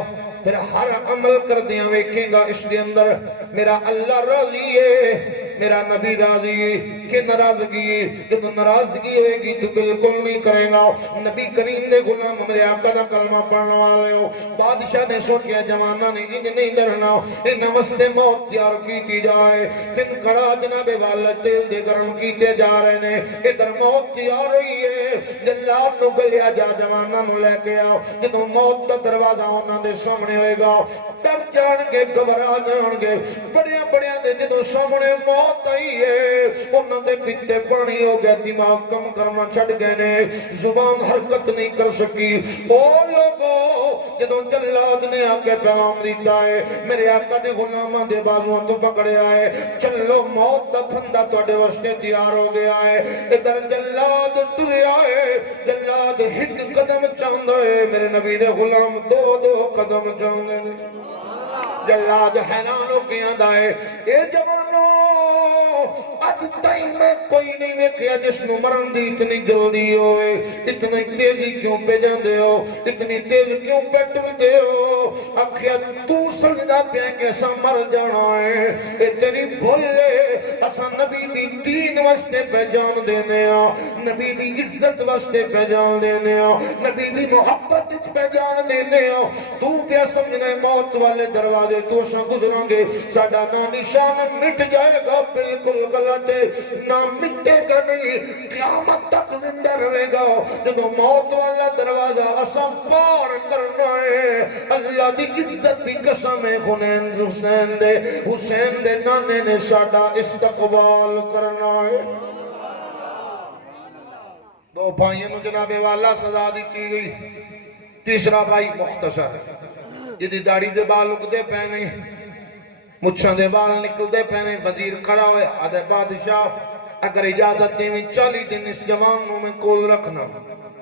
پھر ہر عمل کر دیاں ویکھیں گا اس دے اندر میرا اللہ راضی ہے میرا نبی راضی ہے کہ ناراضگی ہے جب ناراضگی ہوئے گی تو بالکل نہیں کرے گا نبی کریم دے غلام میرے آقا دا کلمہ پڑھنے والے ہو بادشاہ نے سوچیا جوانہ نے انہیں نہیں ڈرنا انہیں وستے موت تیار کی جائے دن کڑا جناب والا تیل دے گرم کیتے جا رہے ہیں ادھر موت تیار ہوئی ہے جلال نو گلیا جا جوانہ نو لے کے آؤ جدو موت دا دروازہ ہونا دے سامنے ہوئے گا ڈر جان گے گھبرا جان گے بڑیاں بڑیاں دے جدو سامنے موت آئی ہے انہوں نے پیتے پانی ہو گیا دماغ کم کرنا چھڑ گئے نے زبان حرکت نہیں کر سکی او لوگو جدو جلاد نے آکے پیغام دیتا ہے میرے آقا دے غلامہ دے بازوان تو پکڑے آئے چلو موت دا پھندہ توڑے وستے تیار ہو گیا ہے ادھر جلاد ٹرے آئے جلاد ہک قدم چاندہ ہے میرے نبی دے غلام دو قدم چاندے جلاد حیران ہو کے آدھا ہے اے جوانوں آج تائی میں کوئی نہیں ویکھیا جس نو مرن دی اتنی جلدی ہوئے اتنی تیزی کیوں پہ جاندے ہو اتنی تیز کیوں پہ ٹل دے ہو آخیا تو سجدہ پہ کیسا مر جانا ہے اے تیری بھولے اسا نبی دی دین واسطے پہ جان دینے ہو نبی دی عزت واسطے پہ جان دینے ہو نبی دی محبت پہ جان دینے ہو تو پہ سمجھنے موت والے دروازے تو شاہ گزران گے ساڑا نا نشان مٹ جائے گا بالکل غلط ہے نا مٹے گا نہیں قیامت تک زندہ رہے گا جب موت والا دروازہ اسم پار کرنا ہے اللہ دی عزت دی قسم خنین حسین دے نانے نے ساڑا استقبال کرنا ہے دو بھائیوں نے جناب والا سزا دی کی گئی تیسرا بھائی مختصر جدی داڑی دے بال اگدے پہنے مچھاں دے بال نکل دے پہنے وزیر کھڑا ہوئے آدھے بادشاہ اگر اجازت دے میں 40 دن اس جوان نو میں کول رکھنا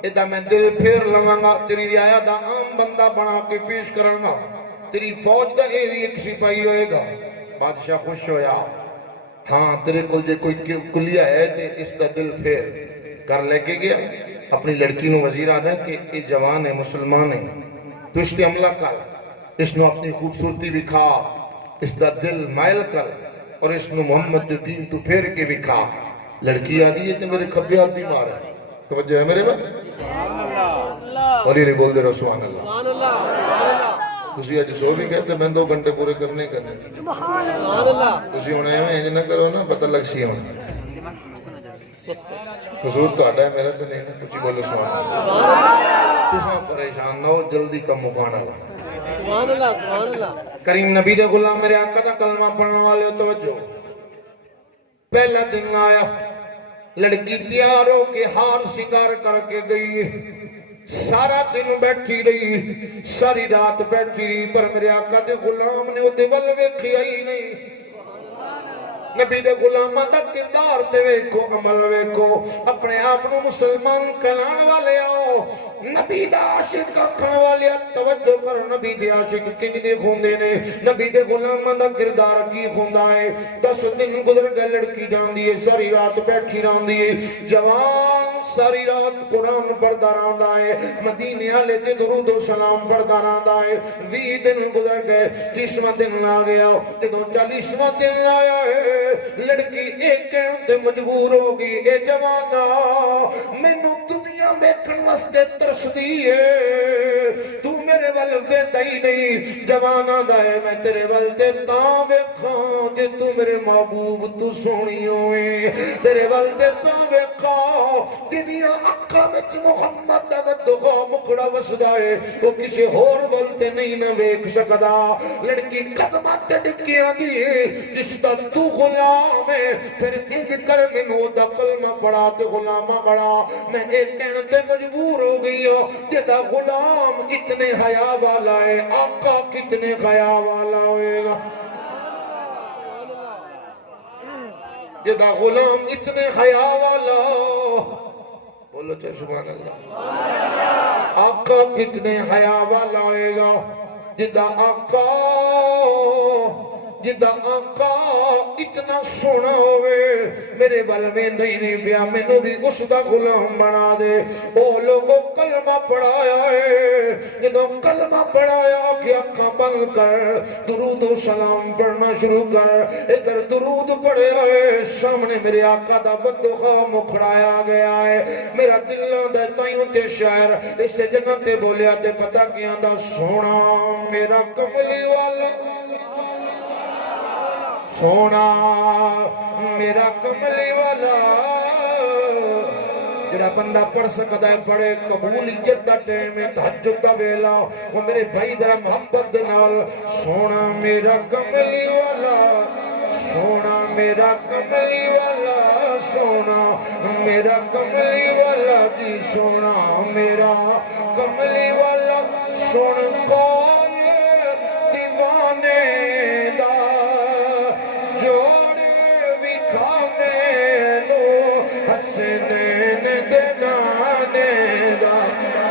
ادھا میں دل پھیر لواں گا تیری رعایا دا عام بندہ بنا کے پیش کروں گا تیری فوج دا اے بھی ایک سپاہی ہوئے گا بادشاہ خوش ہویا ہاں تیرے کل جے کوئی کلیہ ہے تے اس دا دل پھیر کر لے کے گیا اپنی لڑکی نو وزیر آدھا کہ یہ جوان ہے مسلمان ہے تو اس پہ عملہ کر اس نو اپنی خوبصورتی بکھا اس دا دل مائل کر اور اس نو محمد دین تو پھیر کے بکھا لڑکی آدھی ہے تو میرے کھبی آدھی مارے توجہ ہے میرے بات ولی نہیں بول دے رہا سبحان اللہ کسی آج سو بھی کہتے میں 2 گھنٹے پورے کرنے کسی ہونے ہیں انج نہ کرو نا پتہ لگ سی ہونا قصور تو آڈا ہے میرا تو نہیں کچھ بولو سبحان اللہ تساں پریشان نہ ہو جلدی کا مکانا لگا کریم نبی دے غلام میرے آقا دا کلمہ پڑھنے والے توجہ پہلا دن آیا لڑکی تیار ہو کے ہار سنگار کر کے گئی سارا دن بیٹھی رہی ساری رات بیٹھی رہی پر میرے آقا دے غلام نے وہ دیول ویکھیا ہی نہیں نبی دے غلامہ دا کردار دے ویکھو عمل ویکھو اپنے آپ نو مسلمان کلان والے آؤ نبی دا عاشق کھن والے توجہ کر نبی دے عاشق کنی دے خوندے نے نبی دے غلامہ دا کردار کی خوندا ہے 10 دن گزر گئے لڑکی جان دیئے ساری رات بیٹھی ران دیئے جوان ساری رات قرآن پڑھدا رہندا ہے مدینے والے تے درود و سلام پڑھدا رہندا ہے 20 دن گزر گئے 30واں دن آ گیا تے 40واں دن آیا ہے لڑکی ایک کہن تے مجبور ہو گئی اے جوانا مینوں دنیا ویکھن واسطے ترسدی ہے تو میرے ول ویکھدا ہی نہیں جوانا دا ہے میں تیرے ول تے تاں ویکھاں جے تو میرے محبوب تو سونی ہوئے تیرے ول تے تاں ویکھاں تیریاں اکھاں وچ محمد دا ودغا مکڑا وسدا ہے وہ کسی ہور ول تے نہیں نہ ویکھ سکدا لڑکی قدماں تے ڈکیاں دی جس دا تو غلام ہے پھر انج کر مینوں دا کلمہ پڑھا تے غلامہ پڑھا میں ایک کہنے تے مجبور ہو گئی ہوں جدا غلام اتنے حیا والا ہے آقا کتنے حیا والا ہوئے گا جدا غلام اتنے حیا والا بولو چاہے سبحان اللہ آقا کتنے حیا والا ہوئے گا جدا آقا اتنا سونا ہوئے میرے بل میں نہیں پیا میں نے بھی اس دا غلام بنا دے او لوگوں کلمہ پڑھایا ہے جدو کلمہ پڑھایا کہ آقا بند کر درود و سلام پڑھنا شروع کر ادھر درود پڑھیا ہے سامنے میرے آقا دا بدخوا مکھڑایا گیا ہے میرا دلوں دا تائیوں تے شاعر اس سے جگہ تے بولیا تے پتہ کیا دا سونا میرا کملی والا سونا میرا کملی والا جڑا بندہ پڑھ سکتا ہے پڑھے قبولیت دا ٹائم ہے تہجد دا ویلا وہ میرے بھائی ذرا محبت نال سونا میرا کملی والا سونا میرا کملی والا سونا میرا کملی والا جی سونا میرا کملی والا سن کون دیوانے دا جوڑ وکھا مینو حسنین دنانے دا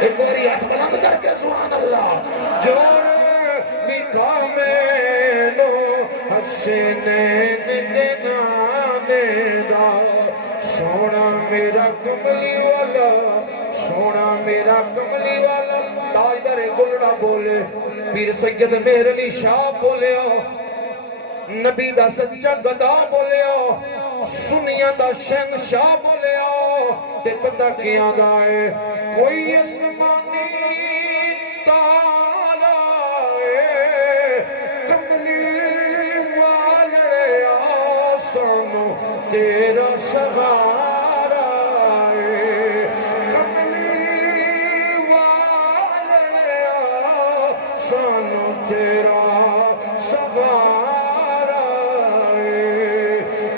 ایک اور ہاتھ بلند کر کے سبحان اللہ جوڑ وکھا مینو حسنین دنانے دا سونا میرا کملی والا سونا میرا کملی والا تاجدار گلڑا بولے پیر سید مہر علی شاہ بولے نبی دا سچا گدا بولے سنیا دا شہنشاہ بولے تے پتہ کیا دائے کوئی اسمانی تالا کملی والے سانو تیرا سغارا کملی والے سانو تیرا سغارا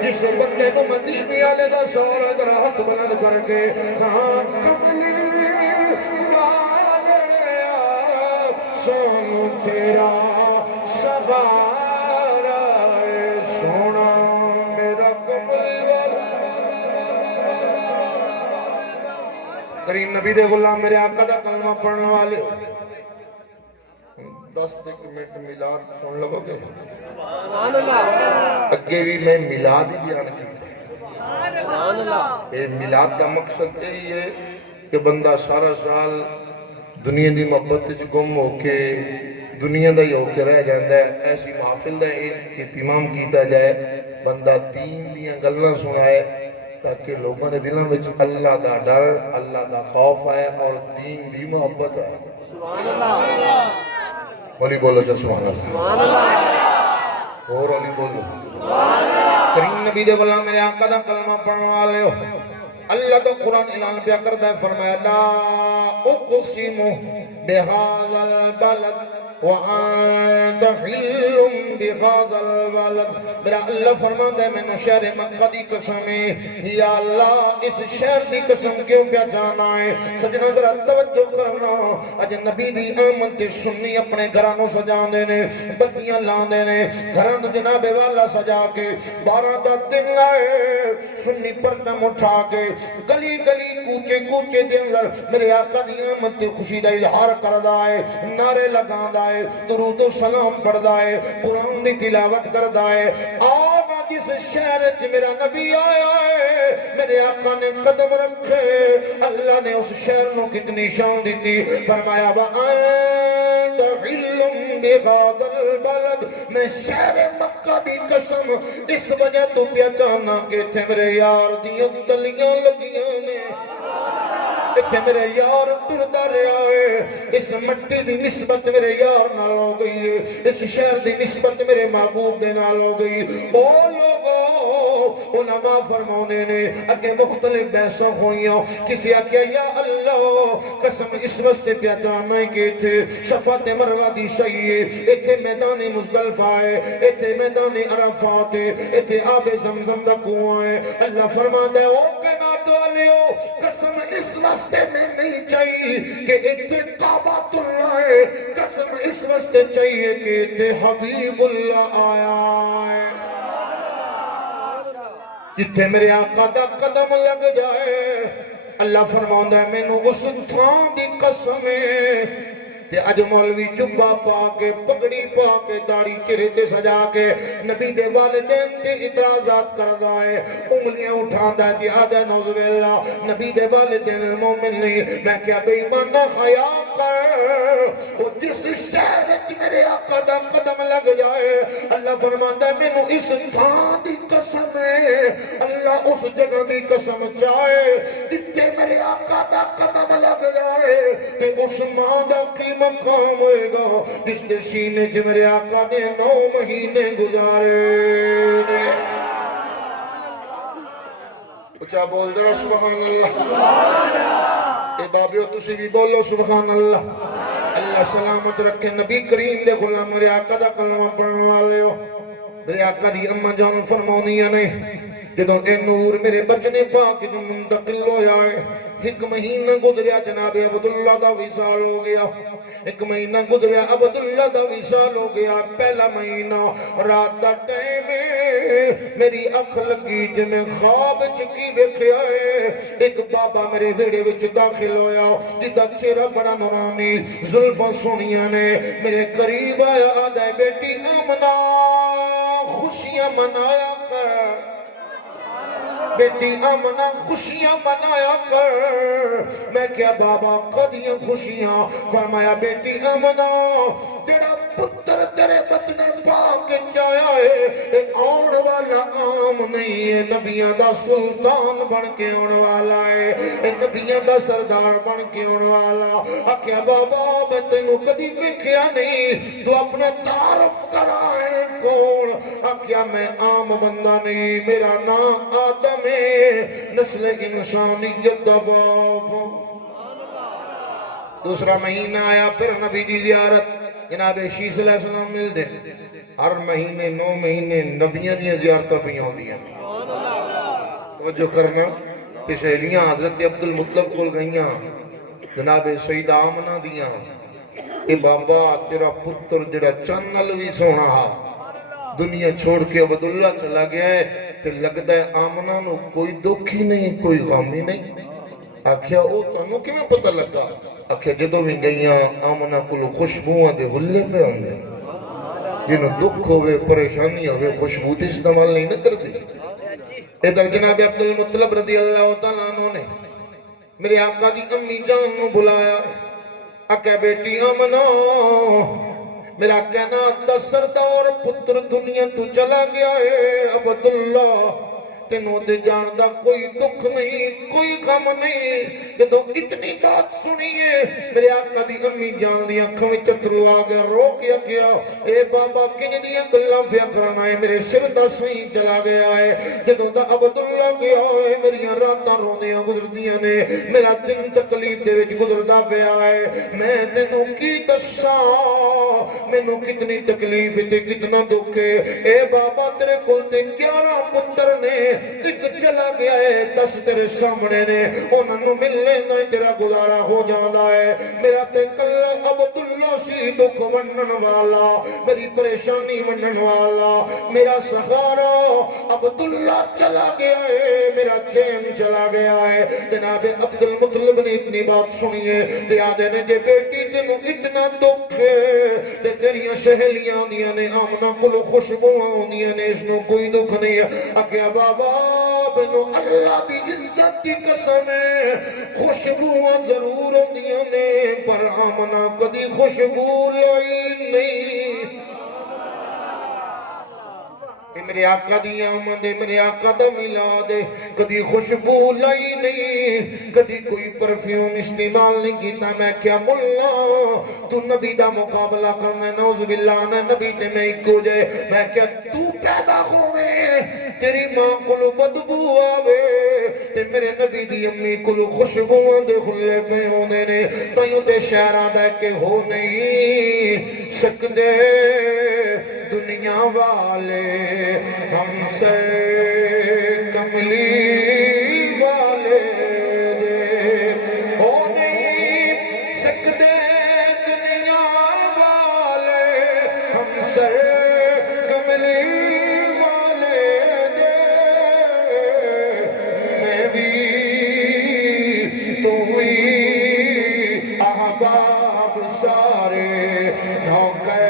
جس بندے کو مدینے والے دا سور ادھر ہاتھ بلند کر کے ہاں کملی والے سانو تیرا سغارا سونا میرا کملی والا کریم نبی دے غلام میرے آقا دا کلمہ پڑھنے والے 10 منٹ میلاد سن لگو گے اگے بھی میں میلاد ہی بیان کیتا ہے میلاد کا مقصد یہی ہے کہ بندہ سارا سال دنیا دی محبت گم ہو کے دنیا دا ہی ہو کے رہ جاندہ ہے ایسی محفل دا اہتمام کیتا جائے بندہ دین دیاں گلنا سنائے تاکہ لوگوں نے دلوں میں اللہ دا ڈر اللہ دا خوف آئے اور دین دی محبت آئے سبحان اللہ علی بولو چا سبحان اللہ اور علی بولو کریم نبی دے غلام میرے آقا دا کلمہ پڑھنے والے ہو اللہ تو قرآن اعلان پیا کرتا ہے فرمایا لا اقسم بهذا البلد وَأَنْتَ حِلٌّ بِهَذَا الْبَلَدِ میرا اللہ فرماتا ہے میں نے شہر مکہ دی قسم ہے یا اللہ اس شہر دی قسم کیوں پیا جانا ہے سجنہ ذرا توجہ کرنا اج نبی دی آمد تے سنی اپنے گھرانوں سجا دینے بتیاں لان دینے گھران جناب والا سجا کے 12 دا دن آئے سنی پرچم اٹھا کے گلی گلی کوچے کوچے دن لڑ میرے آقا دی آمد تے خوشی دا اظہار کردہ ہے نعرے لگان دا ہے درود و سلام پڑھدا ہے قرآن دی تلاوت کردا ہے آنا جس شہر چ میرا نبی آیا ہے میرے آقا نے قدم رکھے اللہ نے اس شہر نو کتنی شان دیتی فرمایا وَأَنْتَ حِلٌّ بِهَذَا الْبَلَدِ میں شہر مکہ دی قسم اس وجہ تو پیا جانا کہ تھے میرے یار دیاں تلیاں لگیاں نے اتھے میرے یار ٹردہ رہا ہے اس مٹی دی نسبت میرے یار نال ہو گئی ہے اس شہر دی نسبت میرے محبوب دے نال ہو گئی او لوگو علماء فرمانے نے اگے مختلف بحثوں ہوئیاں کسی آکیا یا اللہ قسم اس وستے پیا جانا ہی گئے تھے شفاعت مروہ دی شہیے اتھے میدان مزدلفہ ہے اتھے میدان عرفات ہے اتھے آب زمزم دا کنواں ہے اللہ فرماتا ہے او کائنات والیو قسم اس واسطے میں نہیں چاہیے کہ اتھے کعبۃ اللہ ہے قسم اس واسطے چاہیے کہ اتھے حبیب اللہ آیا ہے جتھے میرے آقا دا قدم لگ جائے اللہ فرماؤں ہے میں نو اس تھان دی قسم ہے تے اج مولوی جبہ پا کے پگڑی پا کے داڑھی چہرے تے سجا کے نبی دے والدین تے اعتراضات کردا ہے انگلیاں اٹھاندا ہے جہاد نعوذ باللہ نبی دے والدین مومن نہیں میں کیا بے ایمان نہ خیا کر وہ جس شہر وچ میرے آقا دا قدم لگ جائے اللہ فرماتا ہے مینوں اس تھان دی قسم ہے اللہ اس جگہ دی قسم چاہے جتھے میرے آقا دا قدم لگ جائے تے اس ماں دا قیمت مقام ہوئے گا جس دے سینے جو میرے آقا نے 9 مہینے گزارے اچھا بول در سبحان اللہ اے بابیو تسی بھی بولو سبحان اللہ اللہ سلامت رکھے نبی کریم دے غلام میرے آقا دا کلمہ پڑھنے والے ہو میرے آقا دی اماں جان فرماؤنیاں نے جدوں اے نور میرے بچنے پاک جو منتقل ہو جائے ایک مہینہ گزریا جناب عبداللہ دا وصال ہو گیا ایک مہینہ گزریا عبداللہ دا وصال ہو گیا پہلا مہینہ رات دا ٹائم میری اکھ لگی جنہیں خواب چکی بیکھیا ہے ایک بابا میرے ویڑے وچ داخل ہویا جدہ چہرہ بڑا نورانی زلفہ سونیاں نے میرے قریب آیا آدھے بیٹی آمنہ خوشیاں منایا کر بیٹی آمنہ خوشیاں منایا کر میں کیا بابا قدیاں خوشیاں فرمایا بیٹی آمنہ تیرا پتر تیرے بطنے پاک جایا ہے ایک آن والا عام نہیں ہے نبیان دا سلطان بن کے آن والا ہے نبیان دا سردار بن کے آن والا آکیا بابا میں تینوں کدی بکھیا نہیں تو اپنے تعارف کرائے کون آکیا میں عام بندہ نہیں میرا نام آدم نسل انسانیت دا باپ دوسرا مہینہ آیا پھر نبی دی زیارت جناب شیس علیہ السلام مل دے ہر مہینے 9 مہینے نبیوں دیا زیارتہ پہ ہوں دیا توجہ کرنا کہ سہیلیاں حضرت عبدالمطلب کول گئیاں جناب سیدہ آمنہ دیا اے بابا تیرا پتر جڑا چنل بھی سونا ہا دنیا چھوڑ کے عبداللہ چلا گیا ہے تے لگتا ہے آمنہ نو کوئی دکھ ہی نہیں کوئی غم ہی نہیں آکھیا او تانوں کیوں پتہ لگا آکھیا جدوں بھی گئیاں آمنہ کلو خوشبوواں دے ہلے پہ ہوندے جنوں دکھ ہوئے پریشانی ہوئے خوشبو تے استعمال نہیں نہ کردی ادھر جناب عبدالمطلب رضی اللہ تعالیٰ عنہ نے میرے آقا دی امی جان نو بلایا آکھیا بیٹی آمنہ میرا کہنا 10 سردار پتر دنیا تو چلا گیا ہے عبداللہ تینوں دے جان دا کوئی دکھ نہیں کوئی غم نہیں جدو اتنی بات سنیے میرے آقا دی امی جان دی آنکھوں میں چترو آ گیا رو کیا گیا اے بابا کنج دیا گلاں پیا کرنا ہے میرے سر دا سوئی چلا گیا ہے جدو دا عبداللہ گیا ہے میری راتاں روندیاں گزردیاں نے میرا دن تکلیف دے وچ گزردا پیا ہے میں تینوں کی دساں مینوں کتنی تکلیف تے کتنا دکھ ہے اے بابا تیرے کول تے 11 پتر نے ایک چلا گیا ہے 10 تیرے سامنے نے انہاں نوں ملنے نہ تیرا گزارا ہو جاندا ہے میرا تے کلا عبداللہ سی دکھ ونن والا میری پریشانی ونن والا میرا سہارا عبداللہ چلا گیا ہے میرا چین چلا گیا ہے جناب عبد المطلب نے اتنی بات سنی ہے تے آدھے نے جے بیٹی تینوں اتنا دکھ ہے تے تیریاں سہیلیاں دیاں نے آمنہ کلو خوشبوئیں دیاں نے اس نو کوئی دکھ نہیں ہے اکیا بابا بنو اللہ دی عزت کی قسم ہے خوشبوئیں ضرور دیاں نے پر آمنہ کدی خوشبو لائی نہیں میرے آقا دی آمد میرے آقا دا ملاد کدی خوشبو لائی نہیں کدی کوئی پرفیوم استعمال نہیں کیتا میں کیا ملا تو نبی دا مقابلہ کرنے نعوذ باللہ نے نبی تے میں ایک ہو جائے میں کیا تو پیدا ہوئے تیری ماں کلو بدبو آوے تے میرے نبی دی امی کلو خوشبو دے کھلے پہ ہونے نے تائیوں تے شہرہ دے کے ہو نہیں سکدے دنیا والے ہم سے کملی والے دے ہو نہیں سکتے دنیا والے ہم سے کملی والے دے میں بھی تو ہوئی احباب سارے نوکر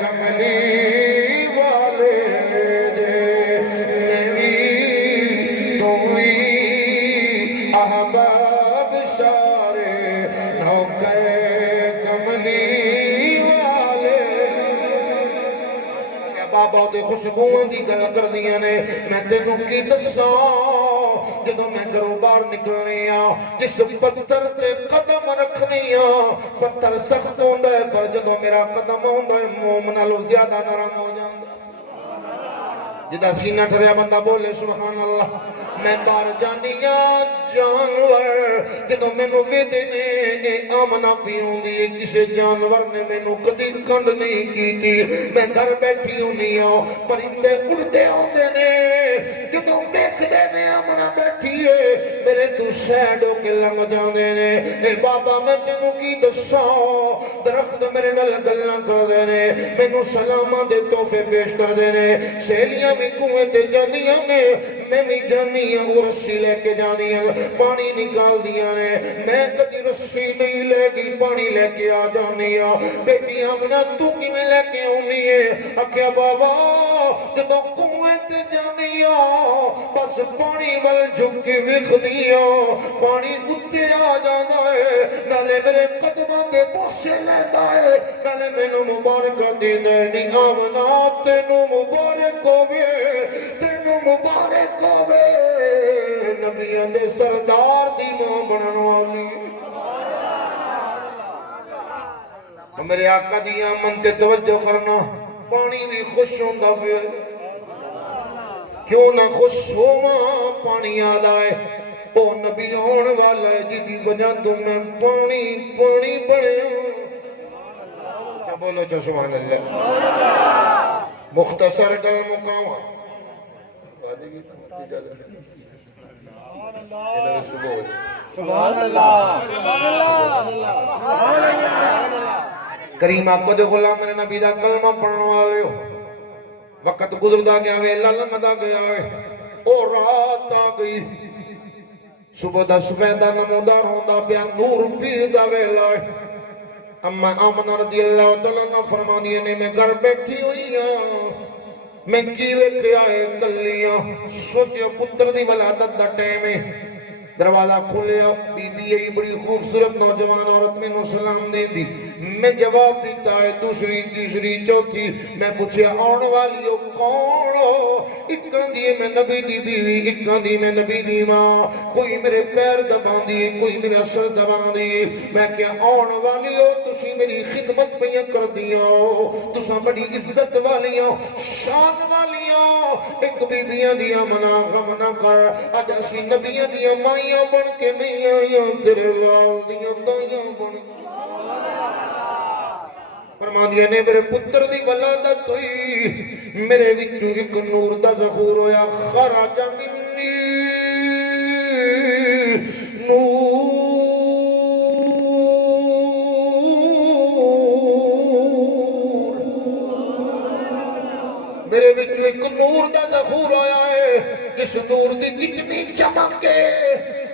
کملی احباب سارے نوکر کملی والے بابا دے خوشبوئیں دی گل کر دیا نے میں تینوں کی دساں جدو میں گھروں باہر نکلنی جس پتھر تے قدم رکھنی پتھر سخت ہوندا ہے پر جدو میرا قدم ہوندا ہے مومن نالوں زیادہ نرم ہو جاندا جدا سینہ ٹھریا بندہ بولے سبحان اللہ میں بار جانیاں جانور جدو مینوں ویدے نے اے آمنہ پیوں دی کسے جانور نے مینوں کدی کنڈ نہیں کی تھی میں گھر بیٹھی ہونی پرندے اڑتے ہوندے نے جدو دیکھ دے نے آمنہ بیٹھی ہے میرے تو سیڈ ہو کے لنگ جاندے نے اے بابا میں تینوں کی دساں درخت میرے نال گلاں کر دے نے مینوں سلاماں دے تحفے پیش کر دے نے سہیلیاں بھی کنویں تے جاندیاں نے میں بھی جانی ہوں رسی لے کے جانی ہوں پانی نکال دیا نے میں کدی رسی نہیں لے گی پانی لے کے آ جانی ہوں بیٹی آمنہ تو کی میں لے کے ہونی ہے اکیا بابا جدو کنویں تے جانی ہوں بس پانی ول جھک کے وکھنی ہوں پانی اتے آ جانا ہے نالے میرے قدمہ کے بوسے لیتا ہے نالے مینوں مبارکہ دی دینی آمنہ تینوں مبارک ہوئے تینوں مبارک ہوئے نبیوں دے سردار دی ماں بنن والی میرے آقا دی آمن تے توجہ کرنا پانی بھی خوش ہوندا پیا کیوں نہ خوش ہواں پانی یاد آئے او نبی آن والا ہے جدی وجہ تو میں پانی پانی بنے کیا بولو چا سبحان اللہ مختصر گل مکاواں سبحان اللہ کریم آقا دے غلام میرے نبی دا کلمہ پڑھنے والے ہو وقت گزردا گیا ویلا لنگدا گیا او رات آ گئی صبح دا سفیدہ نمودار ہوندا پیا نور پیر دا ویلا اما آمنہ رضی اللہ تعالیٰ عنہ فرمانی نے میں گھر بیٹھی ہوئی میں کی ویکھیا ہے کلیاں سوچیا پتر دی ولادت دا ٹائم ہے دروازہ کھولیا بی بی ای بڑی خوبصورت نوجوان عورت میں نو سلام دے دی میں جواب دیتا ہے دوسری تیسری چوتھی میں پوچھے آن والی ہو کون ہو اکاں دیئے میں نبی دی بیوی اکاں دی میں نبی دی ماں کوئی میرے پیر دبان دی کوئی میرا سر دبان دی میں کیا آن والی ہو تسی میری خدمت پہ کر دیا ہو تسا بڑی عزت والی ہو شان والی ہو ایک بیبیاں دیا منا غم نہ کر آج اسی نبیاں دیا مائیاں بن کے نہیں آئیاں تیرے لال دیا دائیاں بن کے فرما دیا نے میرے پتر دی ولادت ہوئی میرے وچو ایک نور دا ظہور ہویا خراج منی نور میرے وچو ایک نور دا ظہور ہویا ہے جس نور دی اتنی چمک ہے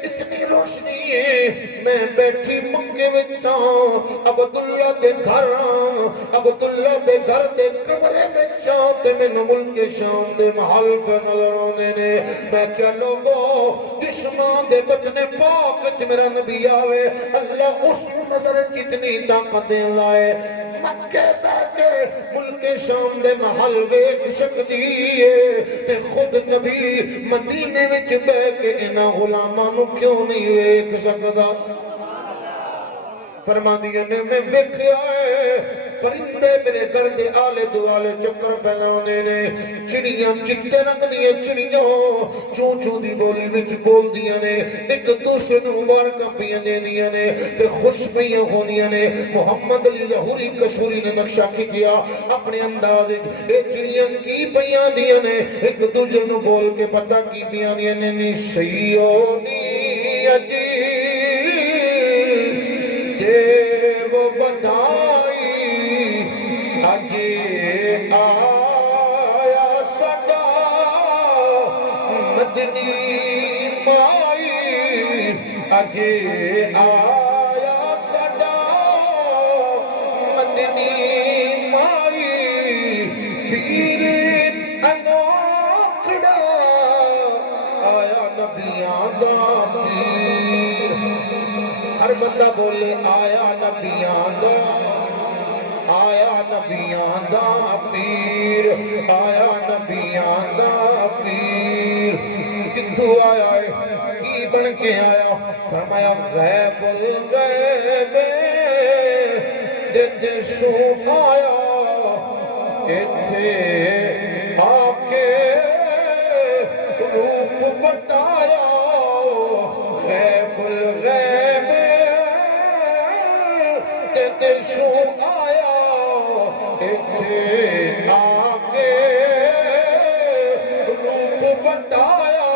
اتنی روشنی ہے میں بیٹھی مکے وچ عبداللہ دے گھر عبداللہ دے گھر دے کمرے میں تے میں ملک شام دے محل پہ نظر آنے نے میں کیا لوگو جسمان دے بچنے پاک میرا نبی آوے اللہ اس نظر کتنی طاقتیں لائے مکے بیٹھے ملک شام دے محل ویک سکتی ہے تے خود نبی مدینے وچ بے کے انہاں غلامانو کیوں نہیں ویک سکتا فرما دیا نے میں ویکھیا ہے پرندے میرے گھر دے آلے دوالے چکر پہلانے نے چڑیاں چٹے رنگ دیا چڑیاں چون چون دی بولی وچ بول دیا نے ایک دوسرے نو مبارکاں پیاں دے دیا نے تے خوش پیاں ہونیاں نے محمد علی ظہوری کسوری نے نقشہ کی کیا اپنے انداز اے چڑیاں کی پیاں دیا نے ایک دوسرے نو بول کے پتہ کی پیاں دیا نے نی سیونی اجی وہ بدائی آگے آیا صدا مدنی مائی آگے آیا صدا مدنی مائی پیر انوکھڑا آیا نبیان دا پیر ہر بندہ بولے آیا نبیان دا پیر آیا نبیان دا پیر کتھو آیا ہے کی بن کے آیا فرمایا غیب الغیب دے سو آیا ایتھے آکے روپ بٹایا غیب الغیب دے سو آیا ایتھے آکے روپ بٹایا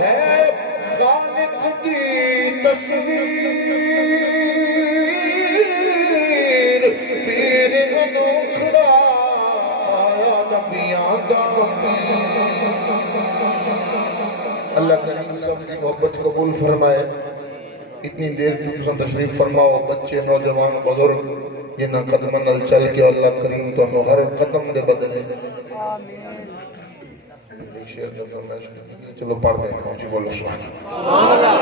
ہے خالق دی تصویر پیر انوکھڑا آیا نبیان دا اللہ کریم سب کی محبت قبول فرمائے اتنی دیر تم تشریف فرماؤ بچے نوجوان بزرگ جنہاں قدمہ نل چل کے اللہ کریم تو ہمیں ہر قدم دے بدلے ایک شعر دے فرمائش کرتے چلو پڑھ دیں جی بولو سبحان اللہ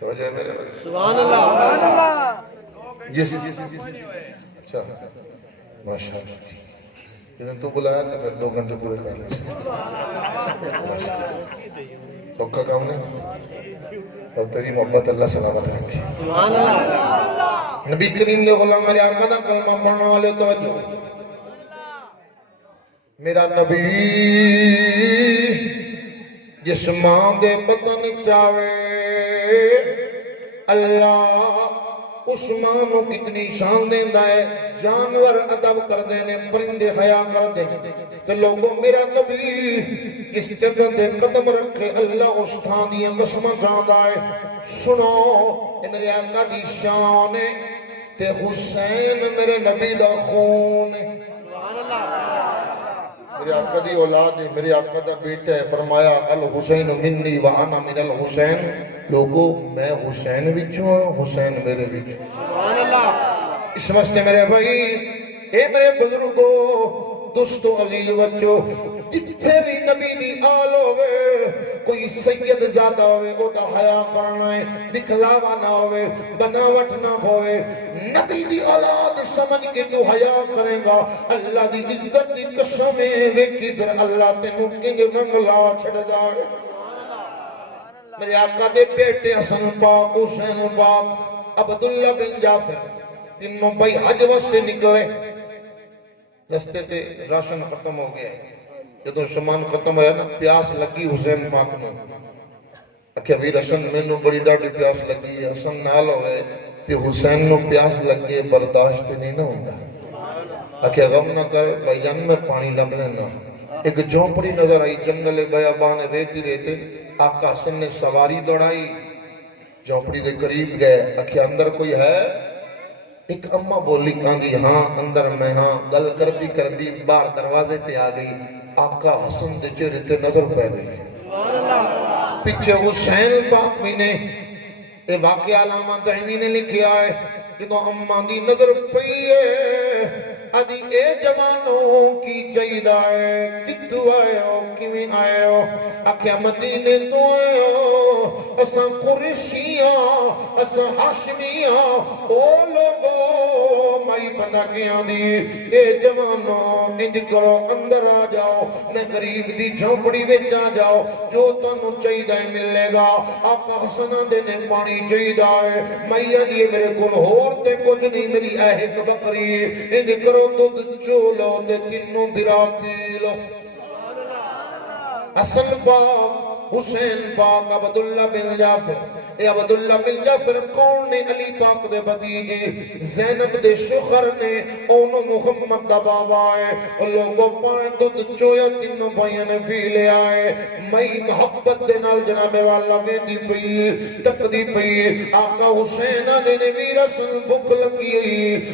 توجہ ہے میرے سبحان اللہ جس اچھا ماشاءاللہ لیکن تو بلایا تو میں 2 گھنٹے پورے کر لیں سوکھا کام نہیں اور تیری محبت اللہ سلامت رکھے نبی کریم نے غلام میرے آقا دا کلمہ پڑھنے والے توجہ میرا نبی جس ماں دے بدن چاہے اللہ اس ماں نو کتنی شان دیندہ ہے جانور ادب کر دینے پرندے حیا کر دینے کہ لوگوں میرا نبی اس جگہ دے قدم رکھے اللہ اس تھانیاں قسمہ زیادہ ہے سنو میرے آقا دی شان ہے تے حسین میرے نبی دا خون ہے میرے آقا دی اولاد ہے میرے آقا دا بیٹا ہے فرمایا الحسین منی وانا من الحسین لوگوں میں حسین بچوں حسین میرے بچوں اس مسئلے میرے بھائی اے میرے بزرگوں دوستو عزیز بچوں جتھے بھی نبی دی آل ہوئے کوئی سید زیادہ ہوئے او دا حیاء کرنا ہے دکھلاوا نہ ہوئے بناوٹ نہ ہوئے نبی دی اولاد سمجھ کے تو حیاء کرے گا اللہ دی عزت دی قسمیں ویکھی پھر اللہ تینوں کنگ رنگ لا چھڑ جائے میرے آقا دے بیٹے حسن پاک حسین پاک عبداللہ بن جعفر تینوں بھائی حج واسطے نکلے رستے تے راشن ختم ہو گیا جدو سامان ختم ہوا نا پیاس لگی حسین پاک نو اکھیا بھی راشن مینوں بڑی ڈاڈی پیاس لگی ہے حسن نال ہوئے تے حسین نو پیاس لگے برداشت نہیں نہ ہوندا اکھیا غم نہ کر بھائی جان میں پانی لب لینا ایک جھونپڑی نظر آئی جنگل بیابان ریتی ریتے آقا حسن نے سواری دوڑائی جھونپڑی دے قریب گئے اکھیا اندر کوئی ہے ایک اماں بولی آندھی ہاں اندر میں ہاں گل کردی باہر دروازے تے آ گئی آقا حسن دے چہرے تے نظر پہ گئی پیچھے حسین پاک بھی نے اے واقعہ علامہ دہنی نے لکھیا ہے جدو اماں دی نظر پئی ہے ادھی اے جوانوں کی چاہیدہ ہے کتو آئے ہو کیویں آئے ہو اکھیا مدینے تو آئے ہو اساں قریشیاں اساں ہاشمیاں او لوگوں مائی پتہ کیاں دی اے جوانوں انج کرو اندر آ جاؤ میں غریب دی جھونپڑی وچ آ جاؤ جو تانوں چاہیدہ ملے گا آقا حسن دے نے پانی چاہیدہ ہے مائیا دی میرے کول ہور تے کچھ نہیں میری ایک بکری انج کرو تو چولو دے تینوں برا پی لو حسن پاک حسین پاک عبداللہ بن جعفر اے عبداللہ بن جعفر کون نے علی پاک دے بدیجی زینب دے شخر نے اونو محمد دا بابا ہے لوگوں پائیں دودھ چویا تینوں بھائیاں نے پی لے آئے مئی محبت دے نال جناب والا ویندی پئی تک دی پئی آقا حسین دے نے بھی رسل بھوک لگی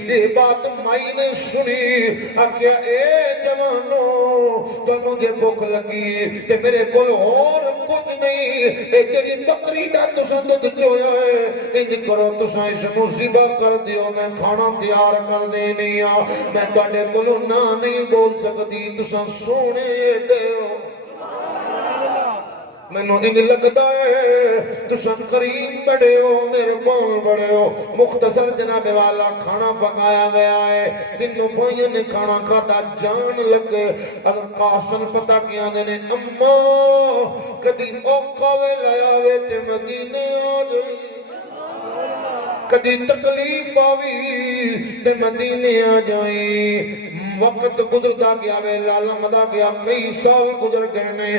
یہ بات مائی نے سنی آکیا اے جوانوں تنوں جے بھوک لگی تے میرے کول اور کچھ نہیں اے تیری بکری دا تساں دودھ چویا ہے انج کرو تساں اس مصیبہ کر دیو میں کھانا تیار کر دینی آ میں تواڈے کولوں نہ نہیں بول سکتی تساں سونے دیو مینوں انج لگدا ہے تساں کریم بڑے ہو مہربان بڑے ہو مختصر جناب والا کھانا پکایا گیا ہے تینوں بھائیوں نے کھانا کھاتا جان لگے اگر قاسم پتہ کیا نے اماں کدی اوکھا ویلا آوے تے مدینے آ جائے کدی تکلیف آوی تے مدینے آ جائیں وقت گزرتا گیا ویلا لمدا گیا کئی سال گزر گئے نے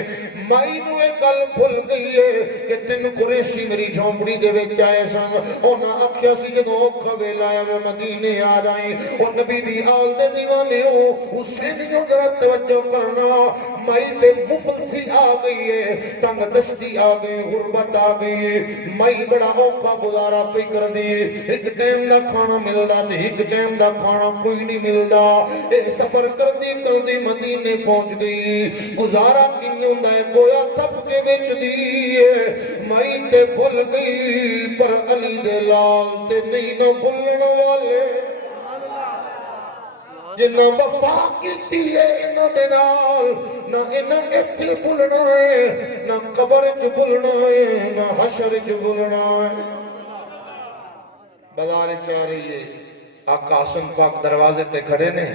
مائی نو ایک گل بھول گئی ہے کہ تین قریشی میری جھونپڑی دے وچ آئے سن انہاں آکھیا سی جدوں اوکھا ویلا آوے مدینے آ جائیں او نبی دی آل دے دیوانے ہو حسین جو ذرا توجہ کرنا مائی تے مفلسی آ گئی ہے تنگ دستی آ گئی غربت آ گئی مائی بڑا اوکھا گزارا پئی کر دی ایک ٹائم دا کھانا ملدا تے ایک ٹائم دا کھانا کوئی نہیں ملدا سفر کر دی مدینے پہنچ گئی گزارا کیوں ہوندا ہے گویا تھپ کے وچ دی مائی تے بھول گئی پر علی دے لال تے نہیں نہ بھولن والے جنہ وفا کیتی ہے انہاں دے نال نہ انہاں ایتھے بھولنا ہے نہ قبر وچ بھولنا ہے نہ حشر وچ بھولنا ہے بازار چاہ رہی ہے آقا حسن پاک دروازے تے کھڑے نے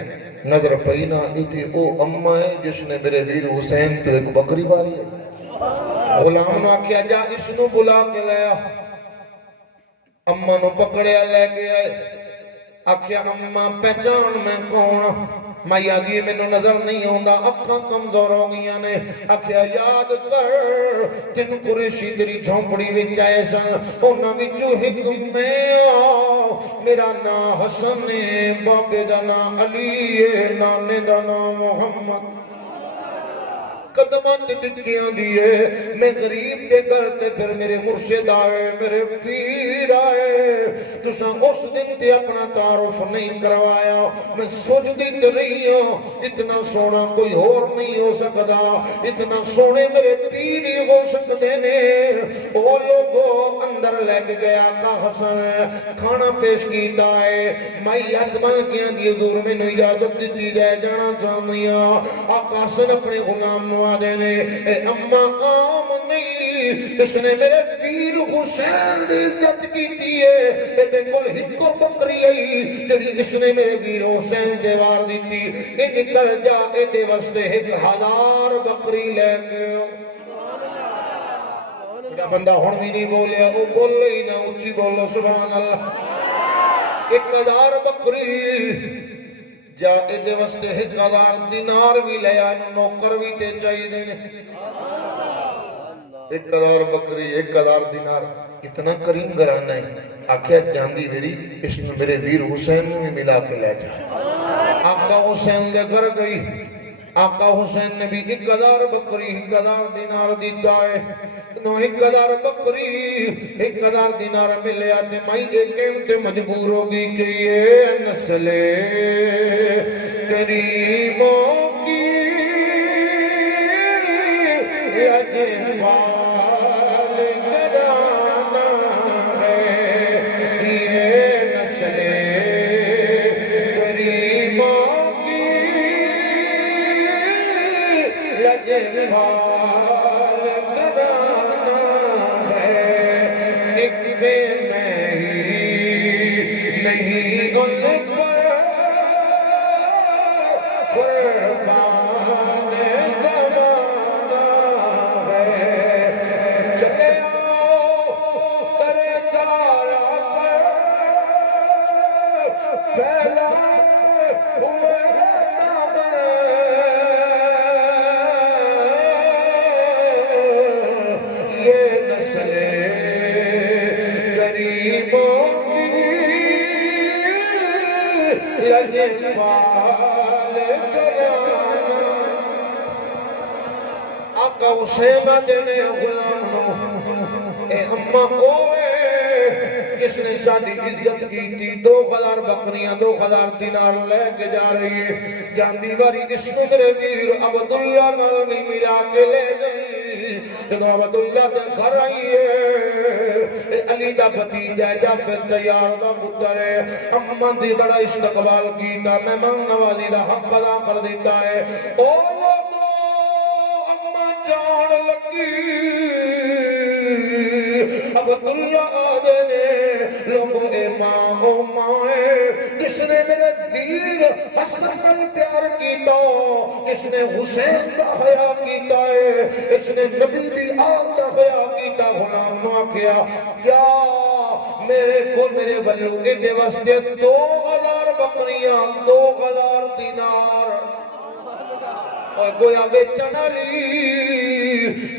نظر پئی نہ ایتھی او اماں ہے جس نے میرے ویر حسین تو ایک بکری باری ہے غلام نے آکھیا جا اس نو بلا کے لیا اماں نو پکڑیا لے گیا آکھیا اماں پہچان میں کون مائی آگی میں نظر نہیں ہوندا اکھاں کمزور ہو گئیاں نے آکھیا یاد کر تین قریشی تیری جھونپڑی وچ آئے سن انہاں وچوں ایک میں میرا نام حسن ہے بابے دا نام علی ہے نانے دا نام محمد قدمات ٹکیاں دیئے میں غریب دے کرتے پھر میرے مرشد آئے میرے پیر آئے تساں اس دن تے اپنا تعارف نہیں کروایا میں سجدی تے رہی ہوں اتنا سونا کوئی اور نہیں ہو سکتا اتنا سونے میرے پیر ہی ہو سکتے نے وہ لوگوں اندر لگ گیا کا حسن کھانا پیش کیتا ہے مائی اجمل کیا دی حضور میں نے اجازت دیتی جائے جانا چاہنیا آقا حسن اپنے غلام نوازے نے اے اماں آم نہیں جس نے میرے ویر حسین دی عزت کیتی ہے تے کول ہکو بکری آئی جڑی اس نے میرے ویر حسین دے وار دیتی اے نکل جا اے دے واسطے 1000 بکری لے کے بندہ ہن بھی نہیں بولیا وہ بولے ہی نہ اچھی بولو سبحان اللہ 1000 بکری جا ایدے واسطے 1000 دینار بھی لے آئے نوکر بھی تے چاہیے دینے 1000 بکری 1000 دینار اتنا کریم گھرانا ہے آکھیا جاندی میری اس نے میرے ویر حسین میں ملا کے لے جا آقا حسین دے گھر گئی آقا حسین نے بھی 1000 بکری 1000 دینار دیتا ہے 1000 بکری 1000 دینار ملے آتے مائی ایک قیمت مجبور ہوگی کہ یہ نسل قریبوں کی اجوال گرانا ہے یہ نسل قریبوں کی اجوال گرانا ہے ایک بے نہیں ان پر قربان زمانہ ہے چلے آؤ ترے سارا پر پھیلا ہوئے دامن یہ نسل غریبوں لجوال گرانا آقا حسین دینے غلام اے اممہ کوئے کس نے شادی عزت کی تھی 2000 بکریاں 2000 دینار لے کے جا رہی ہے جاندی باری اس کو میرے ویر عبداللہ نالمی ملا کے لے گئی جب عبداللہ تے گھر آئی ہے علی دا بھتیجا ہے جعفر تیار دا پتر ہے اماں دی بڑا استقبال کیتا مہمان نوازی دا حق ادا کر دیتا ہے او لوگو اماں جان لگی عبداللہ آدھے نے لوگوں اے ماں او ماں کس نے میرے ویر حسن پیار کیتا کس نے حسین دا حیا کیتا ہے اس نے نبی دی آل دا حیا کیتا غلام نہ کیا یا میرے کو میرے بلو کے واسطے 2000 بکریاں 2000 دینار اور گویا بیچنا لی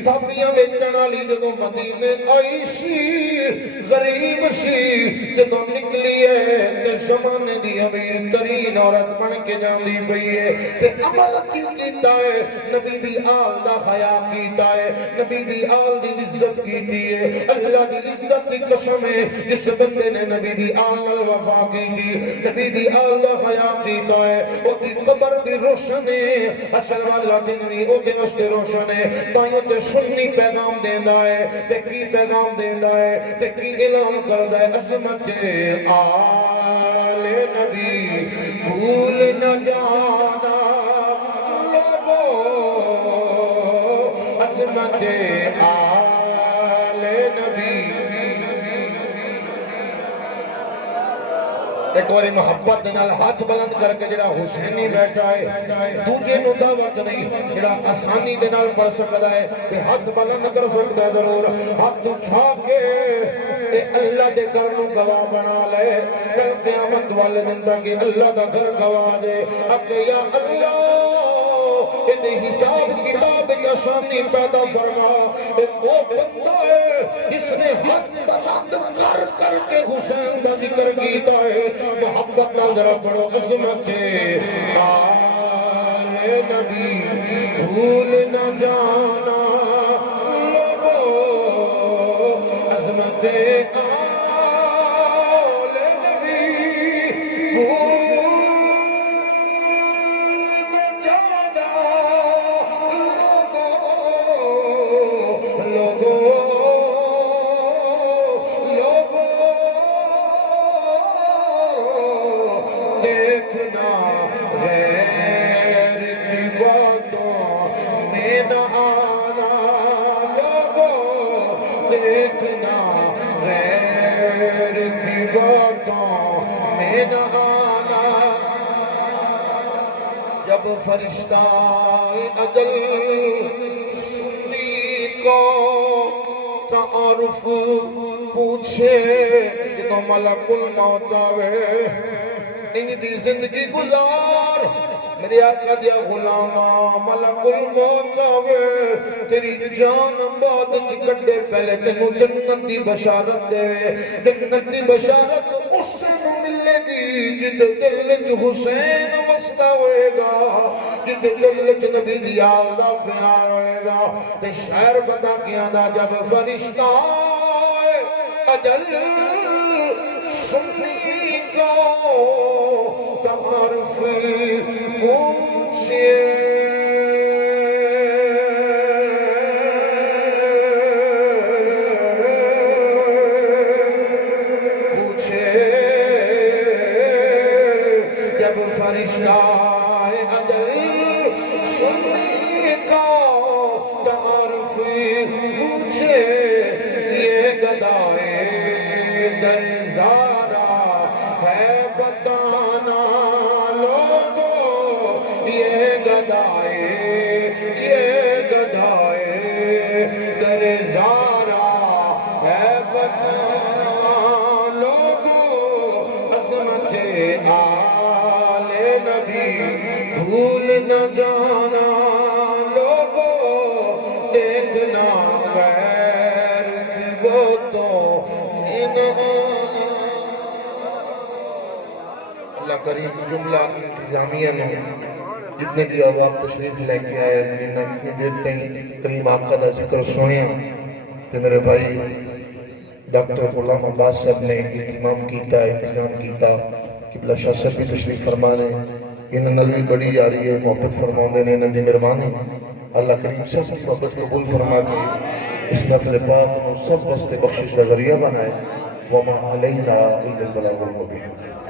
تھاپیاں بیچنا لی جدوں مدینے آئی سی غریب سی جدوں نکلی ہے تے زمانے دی امیر ترین عورت بن کے جاندی پئی ہے تے عمل کی کیتا ہے نبی دی آل دا حیا کیتا ہے نبی دی آل دی عزت کیتی ہے اللہ دی عزت دی قسم ہے جس بندے نے نبی دی آل نال وفا کیتی نبی دی آل دا حیا کیتا ہے او دی قبر بھی روشن ہے اصل والا دن بھی او دے واسطے روشن ہے تائیں تے سنی پیغام دیندا ہے تے کی پیغام دیندا ہے تے کی اعلان کردا ہے عظمت آل نبی بھول نہ جانا لوگو عظمت آل نبی ایک باری محبت نال ہاتھ بلند کر کے جڑا حسینی بیٹھا ہے دوجے نو دعوت نہیں جڑا آسانی دے نال پڑھ سکدا ہے تے ہاتھ بلند کر سکدا ہے ضرور ہاتھ اٹھا کے اے اللہ دے گھر نو گواہ بنا لے کل قیامت والے دن تک اللہ دا گھر گواہ دے اکے یا اللہ اے حساب کتاب کی آسانی پیدا فرما ایک وہ بندہ ہے جس نے ہاتھ بلند کر کر کے حسین کا ذکر کیتا ہے محبت نال ذرا پڑھو عظمت آل نبی بھول نہ جانا لوگو عظمت آل نبی بھول نہ جانا لوگو دیکھنا غیر کی باتوں میں نہ فرشتہ اجل سنی کو تعارف پوچھے جنہوں ملک الموت آوے ان دی زندگی گزار میرے آقا دیا غلامہ ملک الموت آوے تیری جان بعد کڈے پہلے تینوں جنت دی بشارت دے جنت دی بشارت اس سے ملے گی جد دل چ حسین وستا ہوئے گا جد دل چ نبی دی یاد دا پیار ہوئے گا تے شہر پتا کیا دا جب فرشتہ اجل سنی کو تعارف پوچھے جب فرشتہ اجل سنی کو تعارف پوچھے یہ گدائے در زارا ہے بتانا لوگو یہ گدائے در زارا ہے بتانا لوگو عظمت آل نبی بھول نہ جانا لوگو دیکھنا غیر کی وہ تو اللہ کریم جملہ انتظامیہ نے جتنے بھی آباب تشریف لے کے آئے اتنی دیر تین کریم آقا دا ذکر سنیا کہ میرے بھائی ڈاکٹر غلام عباس صاحب نے اہتمام کیتا انتظام کیتا قبلہ شاہ صاحب بھی تشریف فرمانے انہوں نلوی بڑی جا رہی ہے محبت فرمانے نے انہوں دی مہربانی اللہ کریم سب کی محبت قبول فرما کے اس نفل پاک سب واسطے بخشش کا ذریعہ بنائے وما علینا الا البلاغ المبین